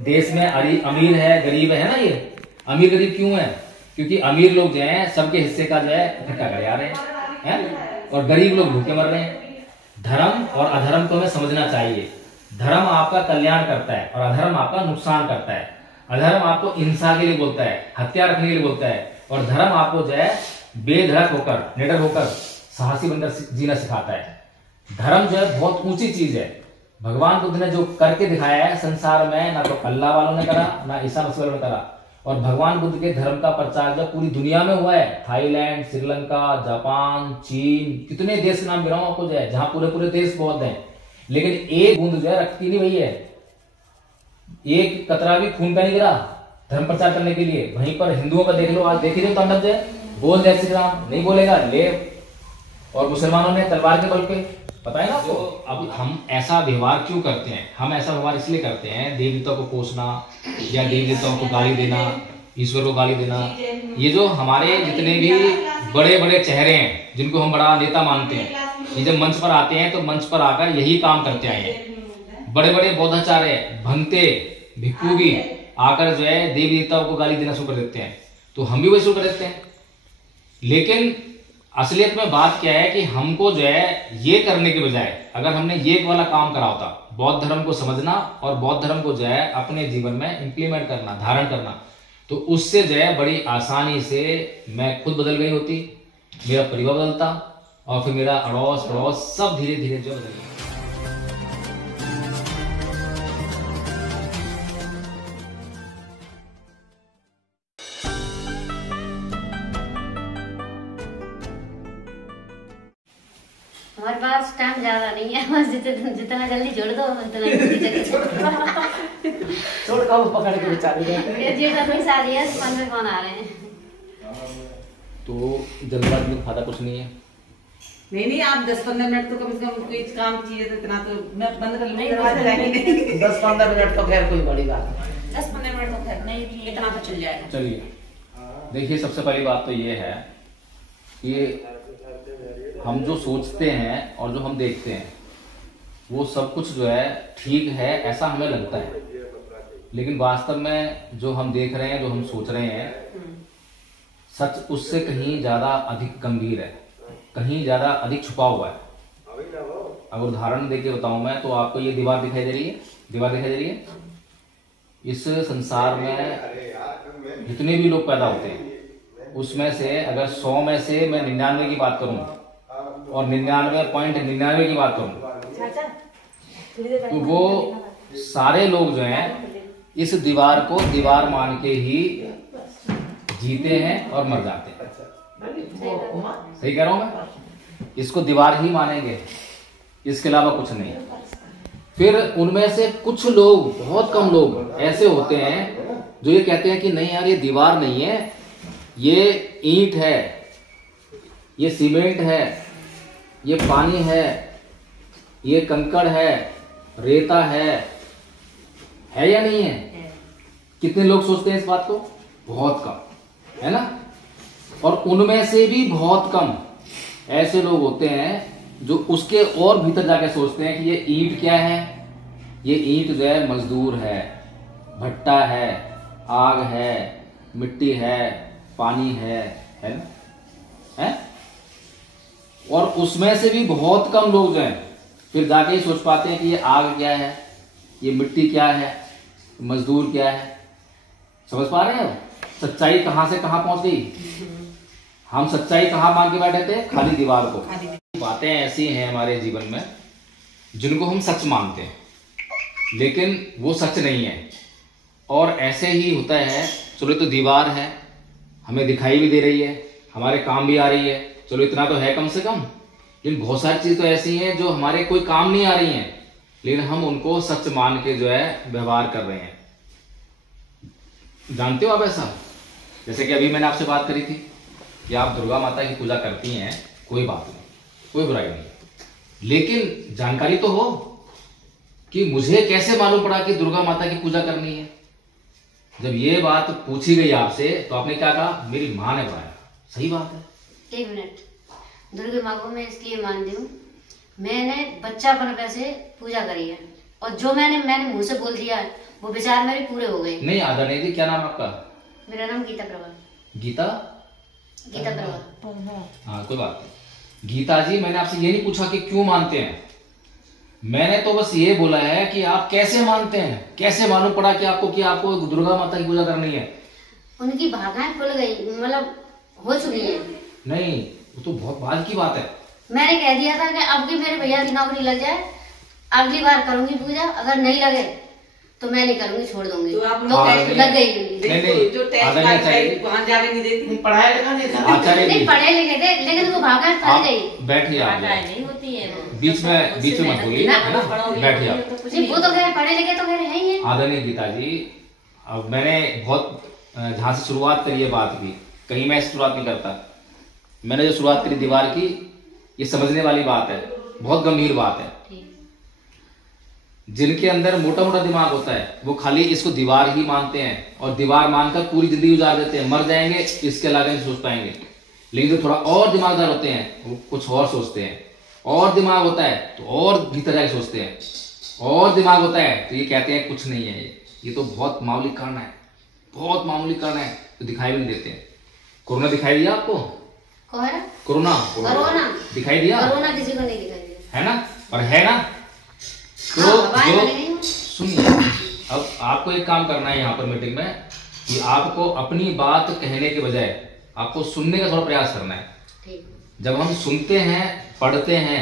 देश में अमीर है गरीब है ना, ये अमीर गरीब क्यों है? क्योंकि अमीर लोग जो है सबके हिस्से का जो है इकट्ठा कर आ रहे हैं, और गरीब लोग भूखे मर रहे हैं। धर्म और अधर्म को हमें समझना चाहिए। धर्म आपका कल्याण करता है और अधर्म आपका नुकसान करता है। अधर्म आपको हिंसा के लिए बोलता है, हत्या रखने के लिए बोलता है, और धर्म आपको जो है बेधड़क होकर, निडर होकर, साहसी बनकर जीना सिखाता है। धर्म जो है बहुत ऊंची चीज है। भगवान बुद्ध ने जो करके दिखाया है संसार में, ना तो अल्लाह वालों ने करा, ना ईसा मसीह वालों ने करा। और भगवान बुद्ध के धर्म का प्रचार जो पूरी दुनिया में हुआ है, थाईलैंड, श्रीलंका, जापान, चीन, कितने देश के नाम गिराऊं आपको जो है, जहां पूरे पूरे देश बौद्ध हैं, लेकिन एक बूंद जो है रखती नहीं भई है, एक कतरा भी खून का नहीं गिरा धर्म प्रचार करने के लिए। वहीं पर हिंदुओं का देख लो, आज देख ही रहे तांडव जो बोल जय श्री राम नहीं बोलेगा ले, और मुसलमानों ने तलवार के बल पे, पता है ना आपको। अब हम ऐसा व्यवहार क्यों करते हैं? हम ऐसा व्यवहार इसलिए करते हैं, देवी देवताओं को कोसना या देवी देवताओं को गाली देना, ईश्वर को गाली देना। ये जो हमारे जितने भी बड़े बड़े चेहरे हैं, जिनको हम बड़ा नेता मानते हैं, ये जब मंच पर आते हैं तो मंच पर आकर यही काम करते आए हैं। बड़े बड़े बौद्धाचार्य, भंते, भिक्षु भी आकर जो है देवी देवताओं को गाली देना शुरू कर देते हैं, तो हम भी वही शुरू कर देते हैं। लेकिन असलियत में बात क्या है कि हमको जो है ये करने के बजाय अगर हमने ये वाला काम करा होता, बौद्ध धर्म को समझना और बौद्ध धर्म को जो है अपने जीवन में इंप्लीमेंट करना, धारण करना, तो उससे जो है बड़ी आसानी से मैं खुद बदल गई होती, मेरा परिवार बदलता, और फिर मेरा अड़ोस पड़ोस सब धीरे धीरे जो बदल गया। हमारे पास टाइम ज्यादा नहीं है, बस जितना जल्दी जोड़ दो उतना जल्दी छोड़ का पकड़ के बेचारे ये अपनी शादी है, 15 कौन आ रहे हैं, तो जल्दबाजी में फायदा कुछ नहीं है। नहीं आप 10-15 मिनट तो कम से कम कोई काम चाहिए, तो इतना तो मैं बंद कर लूंगी। 10-15 मिनट तो खैर कोई बड़ी बात नहीं, 10-15 मिनट तो खैर नहीं, इतना तो चल जाएगा। चलिए देखिए, सबसे पहली बात तो ये है कि हम जो सोचते हैं और जो हम देखते हैं वो सब कुछ जो है ठीक है, ऐसा हमें लगता है, लेकिन वास्तव में जो हम देख रहे हैं, जो हम सोच रहे हैं, सच उससे कहीं ज्यादा अधिक गंभीर है, कहीं ज्यादा अधिक छुपा हुआ है। अगर उदाहरण देके बताऊं मैं, तो आपको ये दीवार दिखाई दे रही है, दीवार दिखाई दे रही है। इस संसार में जितने भी लोग पैदा होते हैं उसमें से अगर 100 में से मैं 99 की बात करूं और 99.99 की बात करूं, तो वो सारे लोग जो हैं इस दीवार को दीवार मान के ही जीते हैं और मर जाते हैं। सही कह रहा हूं मैं? इसको दीवार ही मानेंगे, इसके अलावा कुछ नहीं। फिर उनमें से कुछ लोग, बहुत कम लोग ऐसे होते हैं जो ये कहते हैं कि नहीं यार, ये दीवार नहीं है, ये ईंट है, ये सीमेंट है, ये पानी है, ये कंकड़ है, रेता है या नहीं है? कितने लोग सोचते हैं इस बात को? बहुत कम, है ना। और उनमें से भी बहुत कम ऐसे लोग होते हैं जो उसके और भीतर जाके सोचते हैं कि ये ईंट क्या है, ये ईंट जो है मजदूर है, भट्टा है, आग है, मिट्टी है, पानी है ना, है? और उसमें से भी बहुत कम लोग जो हैं फिर जाके ही सोच पाते हैं कि ये आग क्या है, ये मिट्टी क्या है, मजदूर क्या है। समझ पा रहे हैं सच्चाई कहां से कहां पहुंच गई? हम सच्चाई कहां मान के बैठे थे? खाली दीवार को। बातें ऐसी हैं हमारे जीवन में जिनको हम सच मानते हैं, लेकिन वो सच नहीं है। और ऐसे ही होता है, चलो तो दीवार है, हमें दिखाई भी दे रही है, हमारे काम भी आ रही है, चलो इतना तो है कम से कम। लेकिन बहुत सारी चीज तो ऐसी हैं जो हमारे कोई काम नहीं आ रही हैं, लेकिन हम उनको सच मान के जो है व्यवहार कर रहे हैं। जानते हो आप ऐसा? जैसे कि अभी मैंने आपसे बात करी थी कि आप दुर्गा माता की पूजा करती हैं, कोई बात नहीं, कोई बुराई नहीं, लेकिन जानकारी तो हो कि मुझे कैसे मालूम पड़ा कि दुर्गा माता की पूजा करनी है। जब ये बात पूछी गई आपसे तो आपने क्या कहा? मेरी माँ ने बताया। सही बात है। एक मिनट, दुर्गा माँ को मैं इसलिए मानती हूँ, मैंने बच्चापन से पूजा करी है और जो मैंने मुंह से बोल दिया वो विचार मेरे पूरे हो गए। नहीं आदरणीय जी, क्या नाम आपका? मेरा नाम गीता प्रभा। गीता प्रभा। हाँ कोई बात नहीं। गीता जी, मैंने आपसे ये नहीं पूछा कि क्यों मानते हैं, मैंने तो बस ये बोला है कि आप कैसे मानते हैं, कैसे मालूम पड़ा कि आपको दुर्गा माता की पूजा करनी है? उनकी भावनाएं खुल गई, मतलब हो चुकी है। नहीं, वो तो बहुत बाद की बात है। मैंने कह दिया था कि अब की मेरे भैया की नौकरी लग जाए, अगली बार करूंगी पूजा, अगर नहीं लगे तो मैं नहीं करूंगी, छोड़ दूंगी। तो आप लग गई। नहीं, जो टेस्ट वहाँ जाने नहीं देती, पढ़ाया लिखा नहीं था। आचार्य नहीं पढ़े लिखे थे, लेकिन वो भावनाएं फैल गई। बैठिए आप, नहीं होती है बीच में मत बोलिए, है ना, बैठिए आप। वो तो खैर पढ़े लिखे तो खैर है ही है। आदरणीय गीता जी, अब मैंने बहुत जहाँ से शुरुआत करी है बात की, कहीं मैं शुरुआत नहीं करता। मैंने जो शुरुआत करी दीवार की, ये समझने वाली बात है, बहुत गंभीर बात है। जिनके अंदर मोटा मोटा दिमाग होता है वो खाली इसको दीवार ही मानते हैं और दीवार मानकर पूरी जिंदगी गुजार देते हैं, मर जाएंगे इसके अलावा नहीं सोच पाएंगे। लेकिन जो थोड़ा और दिमागदार होते हैं वो कुछ और सोचते हैं, और दिमाग होता है तो और भीतर जाके सोचते हैं, और दिमाग होता है तो ये कहते हैं कुछ नहीं है, ये तो बहुत मामूली कारण है, बहुत मामूली कारण है, तो दिखाई भी नहीं देते हैं। कोरोना दिखाई दिया आपको? कोरोना दिखाई दिया? कोरोना किसी को नहीं दिखाई दिया, है ना, और है ना। तो जो सुनिए, अब आपको एक काम करना है यहाँ पर मीटिंग में कि आपको अपनी बात कहने के बजाय आपको सुनने का थोड़ा प्रयास करना है। जब हम सुनते हैं, पढ़ते हैं,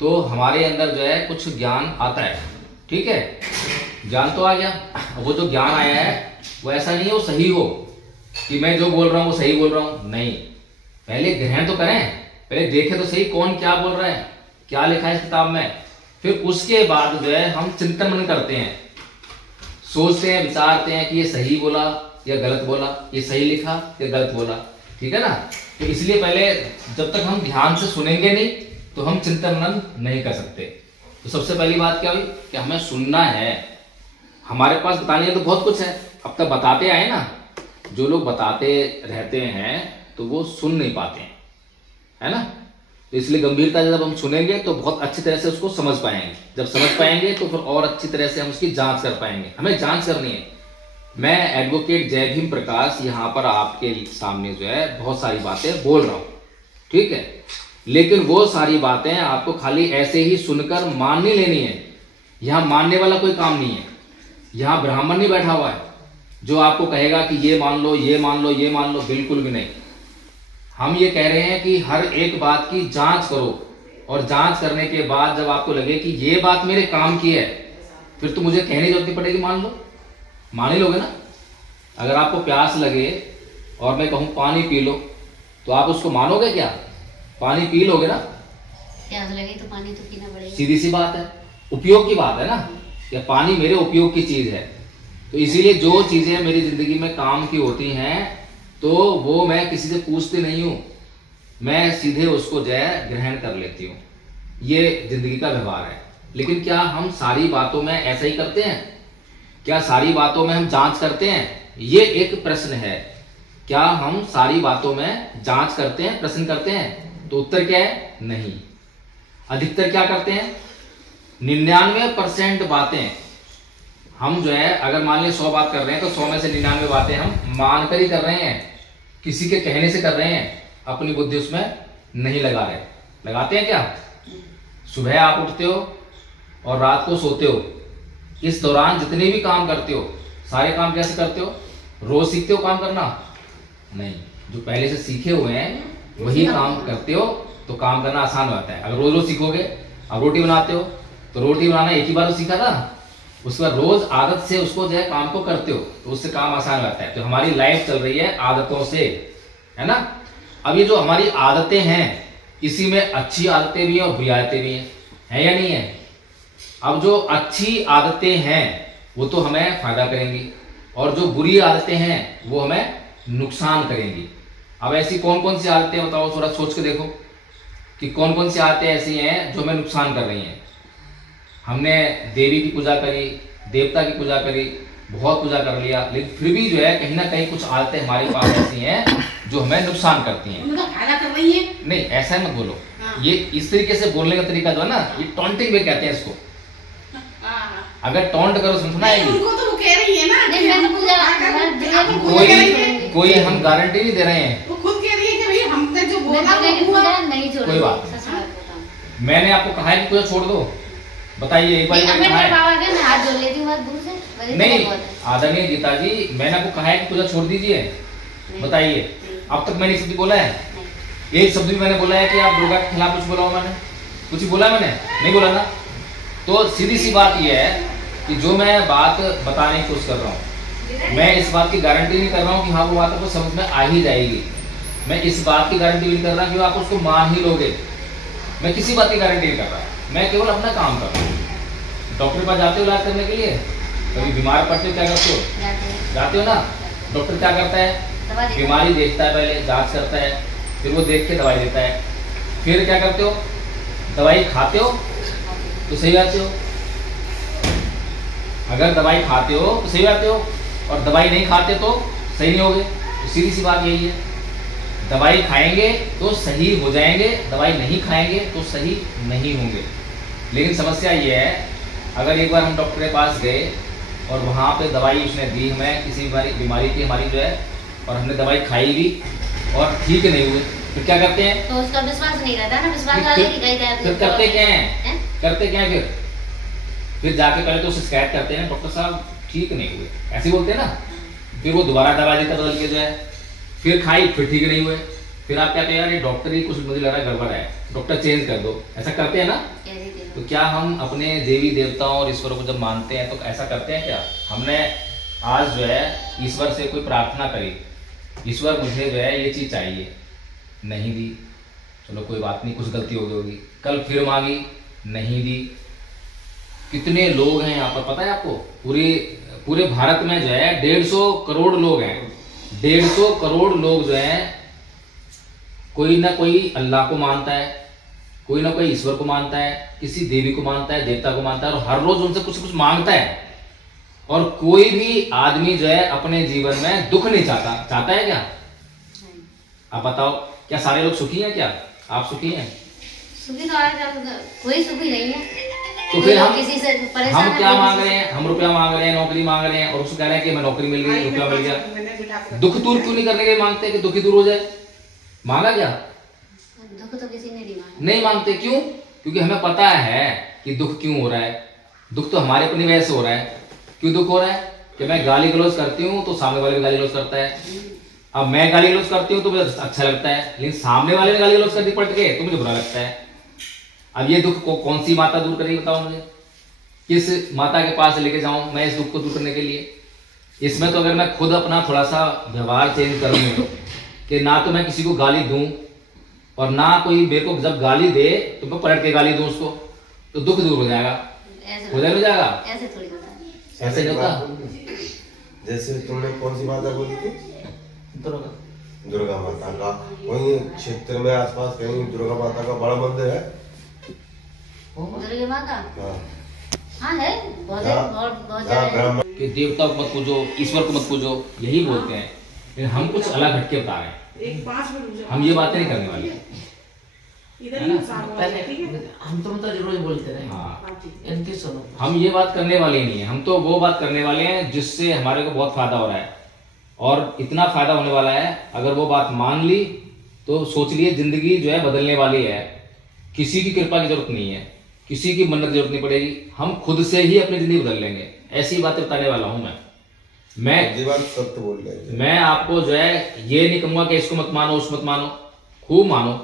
तो हमारे अंदर जो है कुछ ज्ञान आता है, ठीक है, ज्ञान तो आ गया। वो जो ज्ञान आया है वो ऐसा नहीं है वो सही हो कि मैं जो बोल रहा हूँ वो सही बोल रहा हूँ, नहीं। पहले ग्रहण तो करें, पहले देखें तो सही कौन क्या बोल रहा है, क्या लिखा है इस किताब में, फिर उसके बाद जो है हम चिंतन मनन करते हैं, सोचते हैं, विचारते हैं कि ये सही बोला या गलत बोला, ये सही लिखा या गलत बोला, ठीक है ना। तो इसलिए पहले जब तक हम ध्यान से सुनेंगे नहीं तो हम चिंतन मनन नहीं कर सकते। तो सबसे पहली बात क्या हुई कि हमें सुनना है। हमारे पास बताने तो बहुत कुछ है, अब तक बताते आए ना, जो लोग बताते रहते हैं तो वो सुन नहीं पाते हैं, है ना। तो इसलिए गंभीरता से जब हम सुनेंगे तो बहुत अच्छी तरह से उसको समझ पाएंगे, जब समझ पाएंगे तो फिर और अच्छी तरह से हम उसकी जांच कर पाएंगे। हमें जांच करनी है। मैं एडवोकेट जय भीम प्रकाश यहाँ पर आपके सामने जो है बहुत सारी बातें बोल रहा हूँ, ठीक है, लेकिन वो सारी बातें आपको खाली ऐसे ही सुनकर मान नहीं लेनी है। यहाँ मानने वाला कोई काम नहीं है, यहाँ ब्राह्मण नहीं बैठा हुआ है जो आपको कहेगा कि ये मान लो, ये मान लो, ये मान लो, बिल्कुल भी नहीं। हम ये कह रहे हैं कि हर एक बात की जांच करो, और जांच करने के बाद जब आपको लगे कि ये बात मेरे काम की है, फिर तो मुझे कहने की जरूरत नहीं पड़ेगी, मान लो, मान ही लोगे ना। अगर आपको प्यास लगे और मैं कहूं पानी पी लो, तो आप उसको मानोगे क्या? पानी पी लोगे ना। प्यास लगे तो पानी तो पीना पड़ेगा, सीधी सी बात है, उपयोग की बात है ना, या पानी मेरे उपयोग की चीज है। तो इसीलिए जो चीजें मेरी जिंदगी में काम की होती हैं तो वो मैं किसी से पूछती नहीं हूं, मैं सीधे उसको जो है ग्रहण कर लेती हूँ। ये जिंदगी का व्यवहार है। लेकिन क्या हम सारी बातों में ऐसा ही करते हैं? क्या सारी बातों में हम जांच करते हैं? ये एक प्रश्न है। क्या हम सारी बातों में जांच करते हैं, प्रश्न करते हैं? तो उत्तर क्या है? नहीं। अधिकतर क्या करते हैं? 99% बातें हम जो है, अगर मान लीजिए 100 बात कर रहे हैं तो 100 में से 99 बातें हम मानकर ही कर रहे हैं, किसी के कहने से कर रहे हैं, अपनी बुद्धि उसमें नहीं लगा रहे। लगाते हैं क्या? सुबह आप उठते हो और रात को सोते हो, इस दौरान जितने भी काम करते हो, सारे काम कैसे करते हो? रोज सीखते हो काम करना? नहीं, जो पहले से सीखे हुए हैं वही काम करते हो, तो काम करना आसान होता है। अगर रोज रोज सीखोगे, अब रोटी बनाते हो तो रोटी बनाना एक ही बार तो सीखा था, उसके बाद रोज आदत से उसको जो है काम को करते हो तो उससे काम आसान होता है। तो हमारी लाइफ चल रही है आदतों से, है ना। अब ये जो हमारी आदतें हैं, इसी में अच्छी आदतें भी हैं और बुरी आदतें भी हैं, है या नहीं है? अब जो अच्छी आदतें हैं वो तो हमें फायदा करेंगी, और जो बुरी आदतें हैं वो हमें नुकसान करेंगी। अब ऐसी कौन कौन सी आदतें बताओ, थोड़ा सोच के देखो कि कौन कौन सी आदतें ऐसी हैं जो हमें नुकसान कर रही हैं। हमने देवी की पूजा करी, देवता की पूजा करी, बहुत पूजा कर लिया, लेकिन फिर भी जो है कहीं ना कहीं कुछ आदतें हमारे पास ऐसी हैं जो हमें नुकसान करती हैं। उनका फायदा कर रही है। नहीं, ऐसा मत बोलो। ये इस तरीके से बोलने का तरीका जो है ना, ये टॉन्टिंग वे कहते हैं इसको। अगर टोंट करो सुनना है उनको तो वो कह रही है ना। नहीं, मैं तो पूजा कोई हम गारंटी नहीं दे रहे हैं। वो खुद कह रही है कि भाई हमने जो बोला पूजा नहीं छोड़, कोई बात मैंने आपको कहा है कि पूजा छोड़ दो, बताइए एक बार हाथ जोड़ लेती हूँ दूर से। नहीं आदरणीय गीता जी, मैंने आपको कहा है कि पूजा छोड़ दीजिए, बताइए। अब तक मैंने शब्द बोला है? एक शब्द भी मैंने बोला है कि आप दुर्गा के खिलाफ कुछ बोला हो? मैंने कुछ बोला? मैंने नहीं बोला ना। तो सीधी सी बात यह है कि जो मैं बात बताने की कोशिश कर रहा हूँ, मैं इस बात की गारंटी नहीं कर रहा हूँ कि हाँ वो बात आपको समझ में आ ही जाएगी। मैं इस बात की गारंटी नहीं कर रहा कि आप उसको मान ही लोगे। मैं किसी बात की गारंटी नहीं कर रहा, मैं केवल अपना काम कर रहा हूँ। डॉक्टर के पास जाते हो इलाज करने के लिए? कभी बीमार पड़ते हो क्या करते हो? जाते हो ना। डॉक्टर क्या करता है? बीमारी देखता है, पहले जांच करता है, फिर वो देख के दवाई देता है। फिर क्या करते हो? दवाई खाते हो तो सही आते हो। अगर दवाई खाते हो तो सही आते हो, और दवाई नहीं खाते तो सही नहीं होगे। तो सीधी सी बात यही है, दवाई खाएंगे तो सही हो जाएंगे, दवाई नहीं खाएंगे तो सही नहीं होंगे। लेकिन समस्या ये है, अगर एक बार हम डॉक्टर के पास गए और वहाँ पे दवाई उसने दी हमें किसी बीमारी की हमारी जो है, और हमने दवाई खाई भी और ठीक नहीं हुए, फिर क्या करते हैं? तो उसका विश्वास नहीं रहता ना, विश्वास वाले की गई फिर करते क्या है? करते क्या है? फिर जाके पहले तो शिकायत करते हैं, डॉक्टर साहब ठीक नहीं हुए, ऐसे बोलते हैं ना। फिर वो दोबारा दवा देता बदल के जो है, फिर खाई फिर ठीक नहीं हुए, फिर आप क्या कहें यार ये डॉक्टर ही कुछ मुझे लग रहा है गड़बड़ है, डॉक्टर चेंज कर दो, ऐसा करते हैं ना। तो क्या हम अपने देवी देवताओं और ईश्वरों को जब मानते हैं तो ऐसा करते हैं क्या? हमने आज जो है ईश्वर से कोई प्रार्थना करी, ईश्वर मुझे जो है ये चीज चाहिए, नहीं दी, चलो कोई बात नहीं, कुछ गलती हो गई होगी। कल फिर मांगी, नहीं दी। कितने लोग हैं यहाँ पर पता है आपको? पूरे भारत में जो है 150 करोड़ लोग हैं। 150 करोड़ लोग जो हैं, कोई ना कोई अल्लाह को मानता है, कोई ना कोई ईश्वर को मानता है, किसी देवी को मानता है, देवता को मानता है, और हर रोज उनसे कुछ कुछ मांगता है। और कोई भी आदमी जो है अपने जीवन में दुख नहीं चाहता है क्या? आप बताओ, क्या सारे लोग सुखी हैं? क्या आप सुखी हैं? सुखी तो कोई सुखी नहीं है। तो फिर हम किसी से हम क्या मांग रहे हैं? हम रुपया मांग रहे हैं, नौकरी मांग रहे हैं, और उसको कह रहे हैं कि हमें नौकरी मिल गई, रुपया मिल गया। दुख दूर क्यों नहीं करने के मांगते कि दुखी दूर हो जाए? मांगा क्या? दुख तो किसी ने नहीं मांगते। क्यों? क्योंकि हमें पता है कि दुख क्यों हो रहा है। दुख तो हमारे अपनी वजह से हो रहा है। क्यों दुख हो रहा है? कि मैं गाली गलौज करती हूँ तो सामने वाले भी गाली गलौज करता है। अब मैं गाली गलौज करती हूँ तो मुझे अच्छा लगता है, लेकिन सामने वाले ने गाली गलौज कर दी पलट के तो मुझे बुरा लगता है। अब ये दुख को कौन सी माता दूर करेगी बताओ मुझे? किस माता के पास लेके जाऊं मैं इस दुख को दूर करने के लिए? इसमें तो अगर मैं खुद अपना थोड़ा सा व्यवहार चेंज करूँ कि ना तो मैं किसी को गाली दूं और ना कोई मेरे को जब गाली दे तो मैं पलट के गाली दूं उसको, तो दुख दूर हो जाएगा। हो जाएगा? ऐसे थोड़ी होता है। ऐसे नहीं होता। जैसे तुमने कौन सी माता बोली थी? दुर्गा माता का। वही क्षेत्र में आसपास कहीं दुर्गा माता का बड़ा मंदिर है? दुर्गा माता हाँ है, बहुत जगह कि देवता को मत पूजो, ईश्वर को मत पूजो, यही बोलते हैं। लेकिन हम कुछ अलग हटके बता रहे हैं। हम ये बातें नहीं करने वाले। हम तो मतलब रोज बोलते रहे। हाँ, इनकी सुनो। हम ये बात करने वाले नहीं है। हम तो वो बात करने वाले हैं जिससे हमारे को बहुत फायदा हो रहा है, और इतना फायदा होने वाला है अगर वो बात मान ली तो सोच लिए जिंदगी जो है बदलने वाली है। किसी की कृपा की जरूरत नहीं है, किसी की मन्नत की जरूरत नहीं पड़ेगी, हम खुद से ही अपनी जिंदगी बदल लेंगे। ऐसी बातें बताने वाला हूं मैं ये बात सत्य बोल रहे हैं। मैं आपको जो है ये नहीं कहूंगा कि इसको मत मानो, उसको मत मानो, खूब मानो,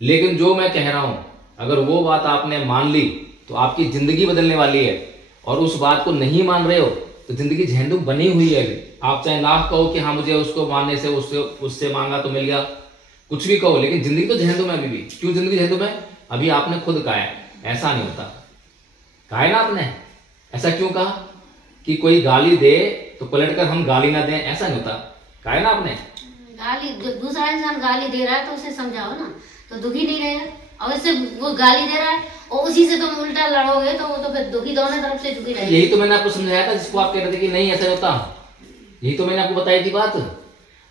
लेकिन जो मैं कह रहा हूं अगर वो बात आपने मान ली तो आपकी जिंदगी बदलने वाली है। और उस बात को नहीं मान रहे हो तो जिंदगी झेंडू बनी हुई है अभी। आप चाहे ना कहो कि हाँ मुझे उसको मानने से उससे मांगा तो मिल गया, कुछ भी कहो, लेकिन जिंदगी तो झेंडू में अभी भी। क्यों जिंदगी झेंडू में? अभी आपने खुद कहा है ऐसा नहीं होता। कहा है ना आपने, ऐसा क्यों कहा कि कोई गाली दे तो पलटकर हम गाली ना दें, ऐसा नहीं होता। कहा है ना आपने। गाली दूसरा इंसान गाली दे रहा है तो उसे समझाओ ना, तो दुखी नहीं रहेगा। और इससे वो गाली दे रहा है और उसी से तुम उल्टा लड़ोगे तो वो तो फिर दुखी दोनों तरफ से दुखी रहेगा। यही तो मैंने आपको समझाया था जिसको आप कह रहे थे कि नहीं ऐसा होता। यही तो मैंने आपको बताई थी बात।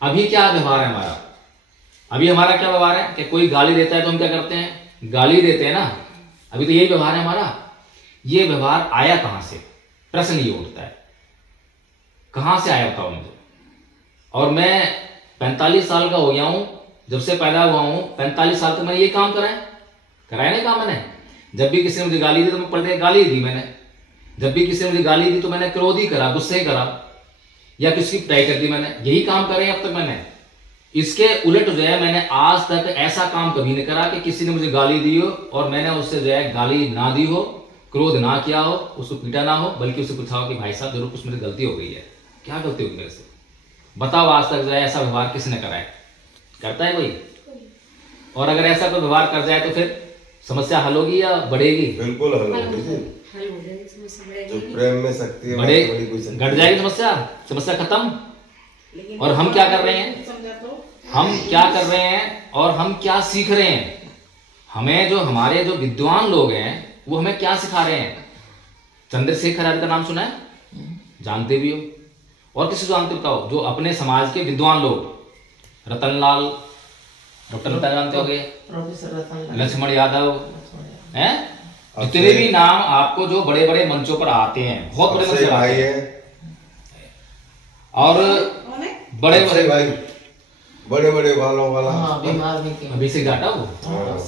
अभी क्या व्यवहार है हमारा? अभी हमारा क्या व्यवहार है कि कोई गाली देता है तो हम क्या करते हैं? गाली देते हैं ना। अभी तो यही व्यवहार है हमारा। ये व्यवहार आया कहां से? प्रश्न ये उठता है, कहां से आया बताओ मुझे। और मैं 45 साल का हो गया हूं, जब से पैदा हुआ हूं 45 साल तक मैंने ये काम कराया नहीं काम मैंने। जब भी किसी ने मुझे गाली दी तो मैं पलटे गाली दी मैंने, जब भी किसी ने मुझे गाली दी तो मैंने क्रोध ही करा, गुस्से ही करा, या किसी की पिटाई कर दी मैंने। यही काम करे अब तक मैंने। इसके उलट जो है मैंने आज तक ऐसा काम कभी नहीं करा कि किसी ने मुझे गाली दी हो और मैंने उससे जो है गाली ना दी हो, क्रोध ना किया हो, उसको पीटा ना हो, बल्कि उससे पूछा हो कि भाई साहब जरूर कुछ मेरी गलती हो गई है, क्या गलती होगी मेरे से, बताओ। आज तक जो है ऐसा व्यवहार किसने करा है? करता है कोई? और अगर ऐसा कोई व्यवहार कर जाए तो फिर समस्या हल होगी या बढ़ेगी? बिल्कुल हल होगी। जो प्रेम में शक्ति है बढ़े घट जाएगी समस्या खत्म। और हम क्या कर रहे हैं, और हम क्या सीख रहे हैं? हमें जो हमारे जो विद्वान लोग हैं वो हमें क्या सिखा रहे हैं? चंद्रशेखर आर्य का नाम सुना है? जानते भी हो? और किसी जानते बताओ जो अपने समाज के विद्वान लोग, रतनलाल, डॉक्टर रतन जानते होगे, प्रोफेसर रतन, लक्ष्मण यादव हैं, जितने भी नाम आपको जो बड़े बड़े मंचों पर आते हैं, बहुत बड़े मंच पर आते हैं, और बड़े बड़े बालों वाला, अभिषेक जाटव,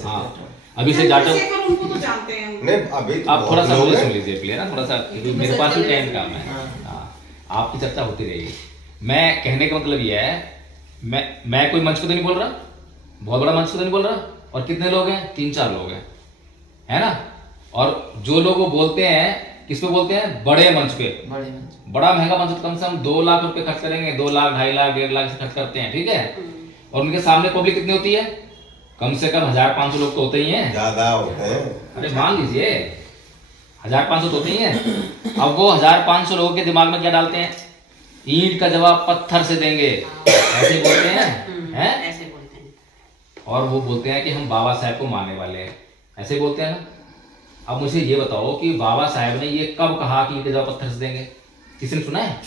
हाँ अभिषेक जाटव, उनको तो जानते हैं। नहीं अभी आप थोड़ा सा मुझे सुन लीजिए प्लीज ना, थोड़ा सा, मेरे पास भी टाइम काम है। हाँ, आपकी चर्चा होती रहेगी। मैं कहने का मतलब ये है, मैं कोई मंच को तो नहीं बोल रहा, बहुत बड़ा मंच को तो नहीं बोल रहा। और कितने लोग हैं? 3-4 लोग हैं, है ना। और जो लोग वो बोलते हैं, किस पे बोलते हैं? बड़े मंच पे, बड़ा महंगा मंच, कम से कम 2 लाख रुपए खर्च करेंगे, 2 लाख, 2.5 लाख, 1.5 लाख से खर्च करते हैं, ठीक है। और उनके सामने पब्लिक कितनी होती है? कम से कम 1500 लोग तो होते ही हैं, ज्यादा होते हैं। अरे मान लीजिए 1500 तो होते ही हैं। अब वो 1500 लोगों के दिमाग में क्या डालते हैं? ईंट का जवाब पत्थर से देंगे, ऐसे बोलते हैं, ऐसे बोलते हैं। और वो बोलते हैं कि हम बाबा साहब को मानने वाले हैं, ऐसे बोलते हैं ना। अब मुझे ये बताओ कि बाबा साहब ने ये कब कहा कि ईंट का जवाब पत्थर से देंगे? किसी ने सुना है?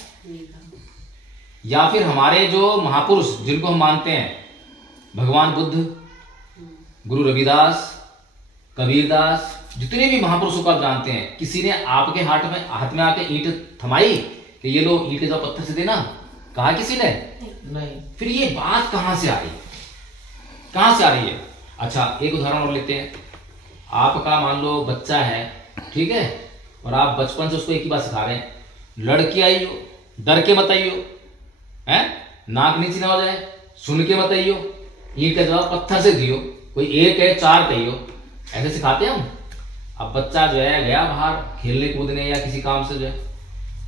या फिर हमारे जो महापुरुष जिनको हम मानते हैं, भगवान बुद्ध, गुरु रविदास, कबीरदास, जितने भी महापुरुषों को आप जानते हैं, किसी ने आपके हाथ में आके ईंट थमाई कि ये लो ईंट का पत्थर से देना? कहा किसी ने? नहीं। फिर ये बात कहां से आ रही है? अच्छा एक उदाहरण और लेते हैं। आपका मान लो बच्चा है, ठीक है, और आप बचपन से उसको एक ही बात सिखा रहे हैं, लड़की आई हो डर के मत आइयो, है, नाक नीचे ना हो जाए, सुन के मत आइयो, ईंट का जवाब पत्थर से दियो, कोई 1 है 4 कहियो, ऐसे सिखाते हैं हम। अब बच्चा जो है गया बाहर खेलने कूदने या किसी काम से जो है,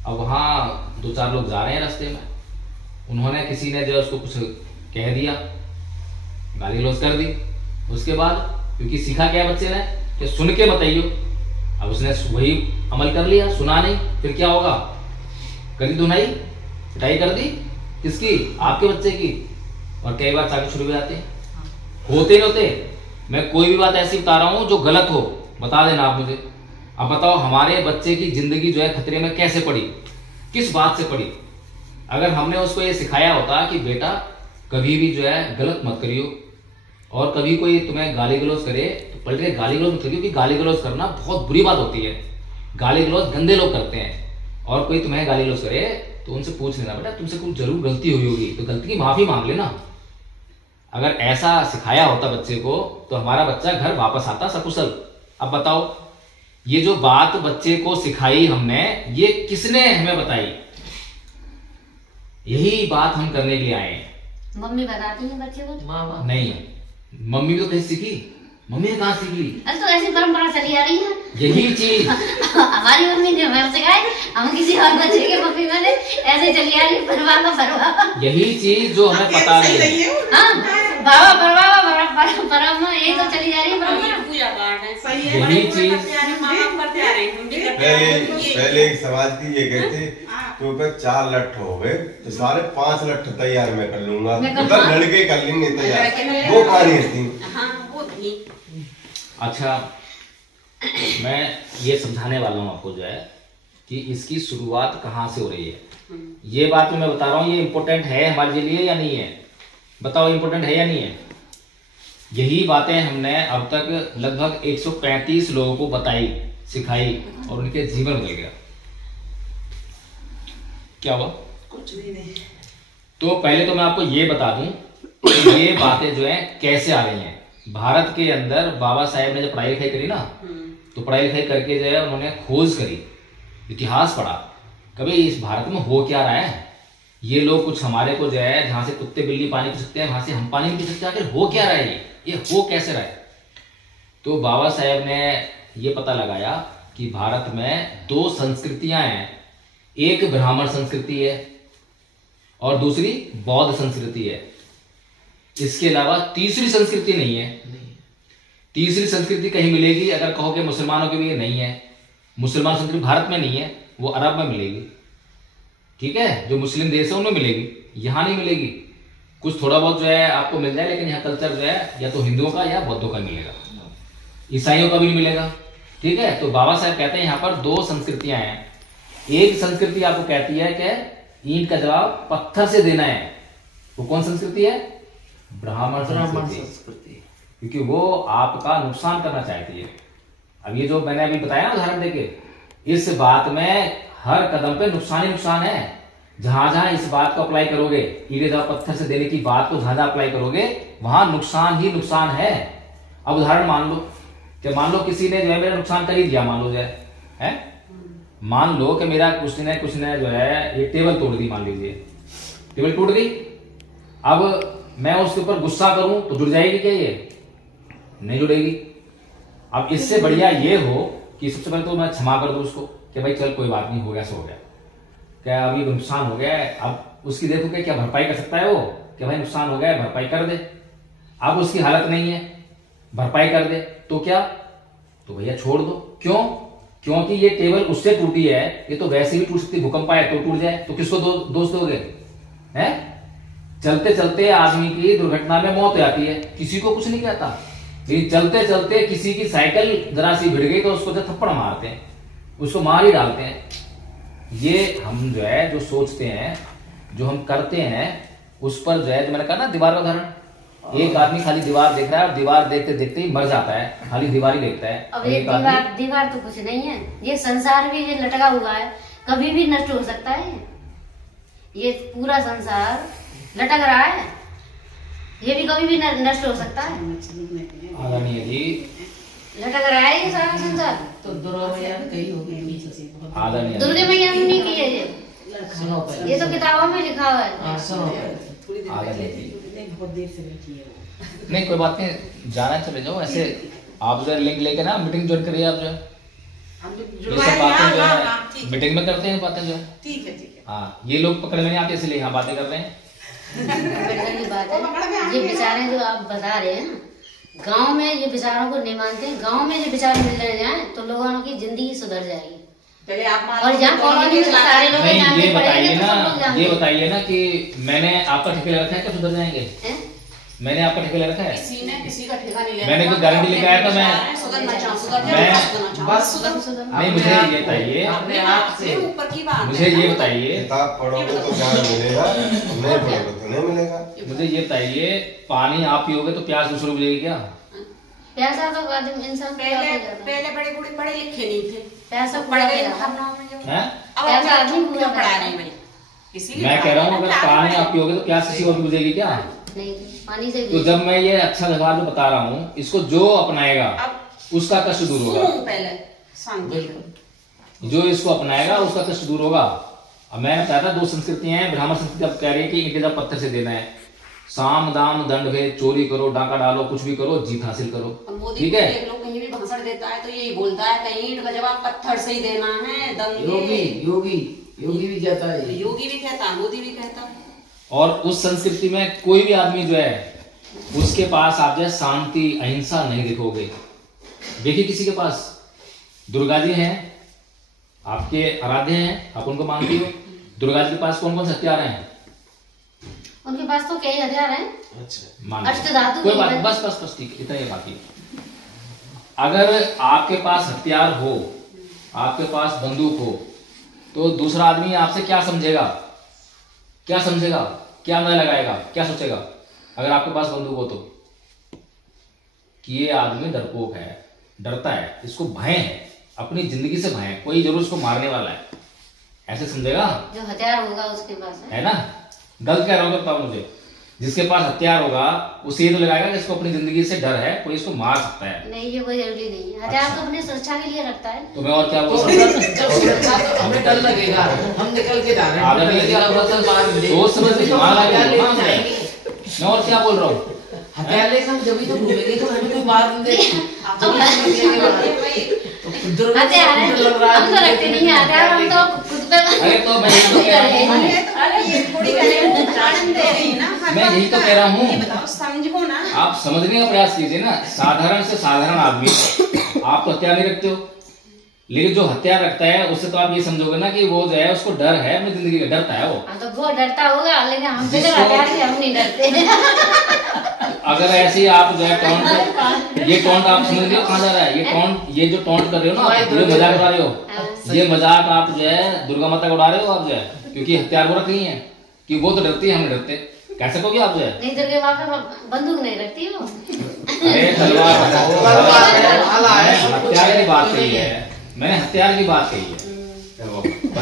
अब वहाँ 2-4 लोग जा रहे हैं रास्ते में, उन्होंने किसी ने जो उसको कुछ कह दिया, गाली गलौज कर दी। उसके बाद क्योंकि सीखा क्या बच्चे ने कि सुन के बताइयो, अब उसने वही अमल कर लिया, सुना नहीं, फिर क्या होगा? करी धुनाई, पिटाई कर दी, किसकी? आपके बच्चे की। और कई बार चाकू शुरू हो जाते हैं, होते नहीं होते। मैं कोई भी बात ऐसी बता रहा हूं जो गलत हो, बता देना आप मुझे। अब बताओ हमारे बच्चे की जिंदगी जो है खतरे में कैसे पड़ी, किस बात से पड़ी? अगर हमने उसको ये सिखाया होता कि बेटा कभी भी जो है गलत मत करियो, और कभी कोई तुम्हें गाली गलौज करे तो पलट के गाली गलौज मत करियो, क्योंकि गाली गलौज करना बहुत बुरी बात होती है। गाली गलौज गंदे लोग करते हैं। और कोई तुम्हें गाली गलौज करे तो उनसे पूछ लेना, बेटा तुमसे कुछ जरूर गलती हुई होगी, तो गलती की माफी मांग लेना। अगर ऐसा सिखाया होता बच्चे को तो हमारा बच्चा घर वापस आता सकुशल। अब बताओ ये जो बात बच्चे को सिखाई हमने, ये किसने हमें बताई? यही बात हम करने के लिए आए हैं। मम्मी बताती है बच्चे को? मामा नहीं, मम्मी तो कहीं सीखी, मम्मी ने कहाँ सीख ली? तो ऐसी परंपरा चली आ रही है। यही चीज हमारी मम्मी ने हमें सिखाई, हम किसी और बच्चे के मम्मी मैंने ऐसे चली आ रही परवा। यही चीज जो हमें पता नहीं है। हाँ, बाबा परवा ये तो चली जा रही है। पूजा पाठ है, सही है। यही चीज पहले एक समाज की ये कहते तो 4 लठ हो गए तो सारे 5 लठ तैयार मैं कर लूंगा, मतलब लड़के कर लेंगे तैयार, वो कहानी थी। अच्छा मैं ये समझाने वाला हूँ आपको जो है कि इसकी शुरुआत कहाँ से हो रही है। ये बात मैं बता रहा हूँ, ये इम्पोर्टेंट है हमारे लिए या नहीं है? बताओ इम्पोर्टेंट है या नहीं है? यही बातें हमने अब तक लगभग 135 लोगों को बताई, सिखाई, और उनके जीवन बदल गया। क्या हुआ? कुछ भी नहीं। तो पहले तो मैं आपको ये बता दूं कि ये बातें जो है कैसे आ रही हैं। भारत के अंदर बाबा साहेब ने जब पढ़ाई लिखाई करी ना, तो पढ़ाई लिखाई करके जो है उन्होंने खोज करी, इतिहास पढ़ा, कभी इस भारत में हो क्या रहा है। ये लोग कुछ हमारे को जो है जहां से कुत्ते बिल्ली पानी पी सकते हैं वहां से हम पानी नहीं पी सकते, आखिर हो क्या रहा है, ये हो कैसे रहा है। तो बाबा साहेब ने ये पता लगाया कि भारत में 2 संस्कृतियां हैं, एक ब्राह्मण संस्कृति है और दूसरी बौद्ध संस्कृति है। इसके अलावा तीसरी संस्कृति नहीं है। तीसरी संस्कृति कहीं मिलेगी अगर कहो कि मुसलमानों के लिए नहीं है, मुसलमान संस्कृति भारत में नहीं है, वो अरब में मिलेगी, ठीक है, जो मुस्लिम देश है उनमें मिलेगी, यहां नहीं मिलेगी। कुछ थोड़ा बहुत जो है आपको मिल जाए, लेकिन यहाँ कल्चर जो है या तो हिंदुओं का या बौद्धों का मिलेगा, ईसाइयों का भी नहीं मिलेगा, ठीक है। तो बाबा साहब कहते हैं यहाँ पर 2 संस्कृतियां हैं। एक संस्कृति आपको कहती है कि ईंट का जवाब पत्थर से देना है, वो कौन संस्कृति है? ब्राह्मण संस्कृति, क्योंकि वो आपका नुकसान करना चाहती है। अब ये जो मैंने अभी बताया ना उदाहरण देके, इस बात में हर कदम पे नुकसान ही नुकसान है। जहां जहां इस बात को अप्लाई करोगे, ईंट का जवाब पत्थर से देने की बात को जहां जहां अप्लाई करोगे वहां नुकसान ही नुकसान है। अब उदाहरण मान लो कि मान लो किसी ने जो है मेरा नुकसान कर ही दिया, मान लो जो है, मान लो कि मेरा कुछ ने जो है ये टेबल तोड़ दी, मान लीजिए टेबल टूट गई। अब मैं उसके ऊपर गुस्सा करूं तो जुड़ जाएगी क्या? ये नहीं जुड़ेगी। अब इससे बढ़िया ये हो कि सबसे पहले तो मैं क्षमा कर दूं उसको कि भाई चल कोई बात नहीं, हो गया सो हो गया, क्या अभी नुकसान हो गया है, अब उसकी देखो कि क्या भरपाई कर सकता है वो, कि भाई नुकसान हो गया है भरपाई कर दे। अब उसकी हालत नहीं है, भरपाई कर दे, तो क्या, तो भैया छोड़ दो। क्यों? क्योंकि ये टेबल उससे टूटी है, ये तो वैसे भी टूट सकती, भूकंप आए तो टूट जाए, तो किसको दोष दोगे? हैं? चलते चलते आदमी की दुर्घटना में मौत हो जाती है, किसी को कुछ नहीं कहता, लेकिन चलते चलते किसी की साइकिल जरा सी भिड़ गई तो उसको जो थप्पड़ मारते हैं, उसको मार ही डालते हैं। ये हम जो है जो सोचते हैं, जो हम करते हैं, उस पर जो है जो मैंने कहा ना दीवार का उदाहरण, एक आदमी खाली दीवार देख रहा है और दीवार देखते देखते ही मर जाता है, खाली दीवार ही देखता है। अब ये दीवार तो कुछ नहीं है, ये संसार भी ये लटका हुआ है, कभी भी नष्ट हो सकता है। ये पूरा संसार लटक रहा है, ये भी कभी भी नष्ट हो सकता है। आदरणीय जी, लटक रहा है ये सारा संसार। तो दुर्गा मैया ने कही होगी, आदरणीय दुर्गा मैया ने नहीं की है सुनो पहले, ये तो किताबों में लिखा हुआ है। सुनो पहले। आदरणीय जी, बहुत देर से बैठी है। नहीं कोई बात नहीं, जाना चले जाओ। ऐसे आप जो लिंक लेके ना मीटिंग ज्वाइन करिए आप जो है, ये सब बातें जो है मीटिंग में करते हैं बातें जो है। ठीक है ठीक है। हाँ, ये लोग पकड़ में नहीं आते इसलिए यहाँ बातें कर रहे हैं। की बात है, ये विचारें जो आप बता रहे हैं ना, गांव में ये विचारों को नहीं मानते हैं। गांव में ये विचार मिल जाए तो लोगों की जिंदगी सुधर जाएगी। पहले आप और यहाँ कॉलोनी में सारे लोग नहीं, ये बताइए ना कि मैंने आपका ठेके रखा है, क्या सुधर जाएंगे? मैंने आपका ठेका ले रखा है? किसी ने किसी का ठेका नहीं लिया। मैंने कोई गारंटी लेके आया था मैं नहीं, मुझे ये बताइए, अपने आप से ऊपर की बात, मुझे ये बताइए, किताब पढ़ोगे तो ज्ञान मिलेगा, नहीं पढ़ोगे तो नहीं मिलेगा। मुझे ये बताइए, पानी आप पियोगे तो प्यास दूसरों को बुझेगी क्या? पैसा तो इंसान पहले बड़े बूढ़े पढ़े लिखे नहीं थे, पैसा पढ़ गए पढ़ा नहीं भाई। मैं कह रहा हूँ अगर पानी आप पियोगे तो प्यास किसी और की बुझेगी क्या? नहीं, पानी से तो जब मैं ये अच्छा व्यवहार जो बता रहा हूँ, इसको जो अपनाएगा उसका कष्ट दूर होगा। जो इसको अपनाएगा उसका कष्ट दूर होगा। अब मैंने बताया था 2 संस्कृतियां हैं। ब्राह्मण संस्कृति अब कह रही है कि ईंट का पत्थर से देना है, साम दाम दंड भेद, चोरी करो, डाका डालो, कुछ भी करो, जीत हासिल करो, ठीक है। कहीं भी भाषण देता है तो यही बोलता है कि ईंट का जवाब पत्थर से ही देना है। योगी भी कहता है, योगी भी कहता है, मोदी भी कहता है। और उस संस्कृति में कोई भी आदमी जो है उसके पास आप जो है शांति अहिंसा नहीं देखोगे। देखिए किसी के पास दुर्गा जी हैं, आपके आराध्य हैं, आप उनको मानती हो। दुर्गा जी के पास कौन कौन से हथियार हैं? उनके पास तो कई हथियार हैं। अच्छा, मान अष्टधातु कोई बात, बस ठीक है, इतना ही बाकी। अगर आपके पास हथियार हो, आपके पास बंदूक हो, तो दूसरा आदमी आपसे क्या समझेगा? क्या समझेगा? क्या अंदाजा लगाएगा? क्या सोचेगा? अगर आपके पास बंदूक हो तो कि ये आदमी डरपोक है, डरता है, इसको भय है, अपनी जिंदगी से भय है, कोई जरूर इसको मारने वाला है। ऐसे समझेगा, जो हथियार होगा उसके पास है ना। गलत कह रहा हूँ तो बताओ मुझे। जिसके पास हथियार होगा उसे ये तो लगाएगा कि इसको अपनी जिंदगी से डर है, कोई इसको मार सकता है। नहीं, ये कोई जरूरी नहीं है। हथियार तो अपनी सुरक्षा के लिए रखता है। तो मैं और क्या बोल तो रहा हूँ, जब सुरक्षा तो हमें डर लगेगा, हम निकल के जा रहे हैं, आदत लगेगा, सोच समझ के मार लगेगा। मैं और क्या बोल रहा हूँ, हथियार लेकर हम जब भी तो घूमेंगे तो हमें कोई मार नहीं देगा। हथियार है, हम तो रखते नहीं है हथियार, हम तो खुद पे अरे तो मैं यही तो कह रहा हूँ, मैं यही तो कह रहा हूँ, समझो ना, आप समझने का प्रयास कीजिए ना। साधारण से साधारण आदमी आप तो हथियार नहीं रखते हो, लेकिन जो हथियार रखता है उससे तो आप ये समझोगे ना कि वो जो है उसको डर है, अपनी जिंदगी का डरता है वो। तो वो डरता होगा, लेकिन हम पे जब हथियार है हम नहीं डरते। अगर ऐसे ही आप जो है टॉन्ट, ये टॉन्ट आप समझ रहे हो कहाँ जा रहा है, ये टॉन्ट, ये जो टॉन्ट कर रहे हो ना, ये मजाक उड़ा रहे हो, ये मजाक आप जो है दुर्गा माता को उड़ा रहे हो आप जो है, क्योंकि हथियार वो रख रही है कि वो तो डरती है, हम नहीं डरते। कह सकोगे आप जो है, नहीं दुर्गा माता बंदूक नहीं रखती वो। अरे तलवार, हथियार की बात कही है मैंने, हथियार की बात कही है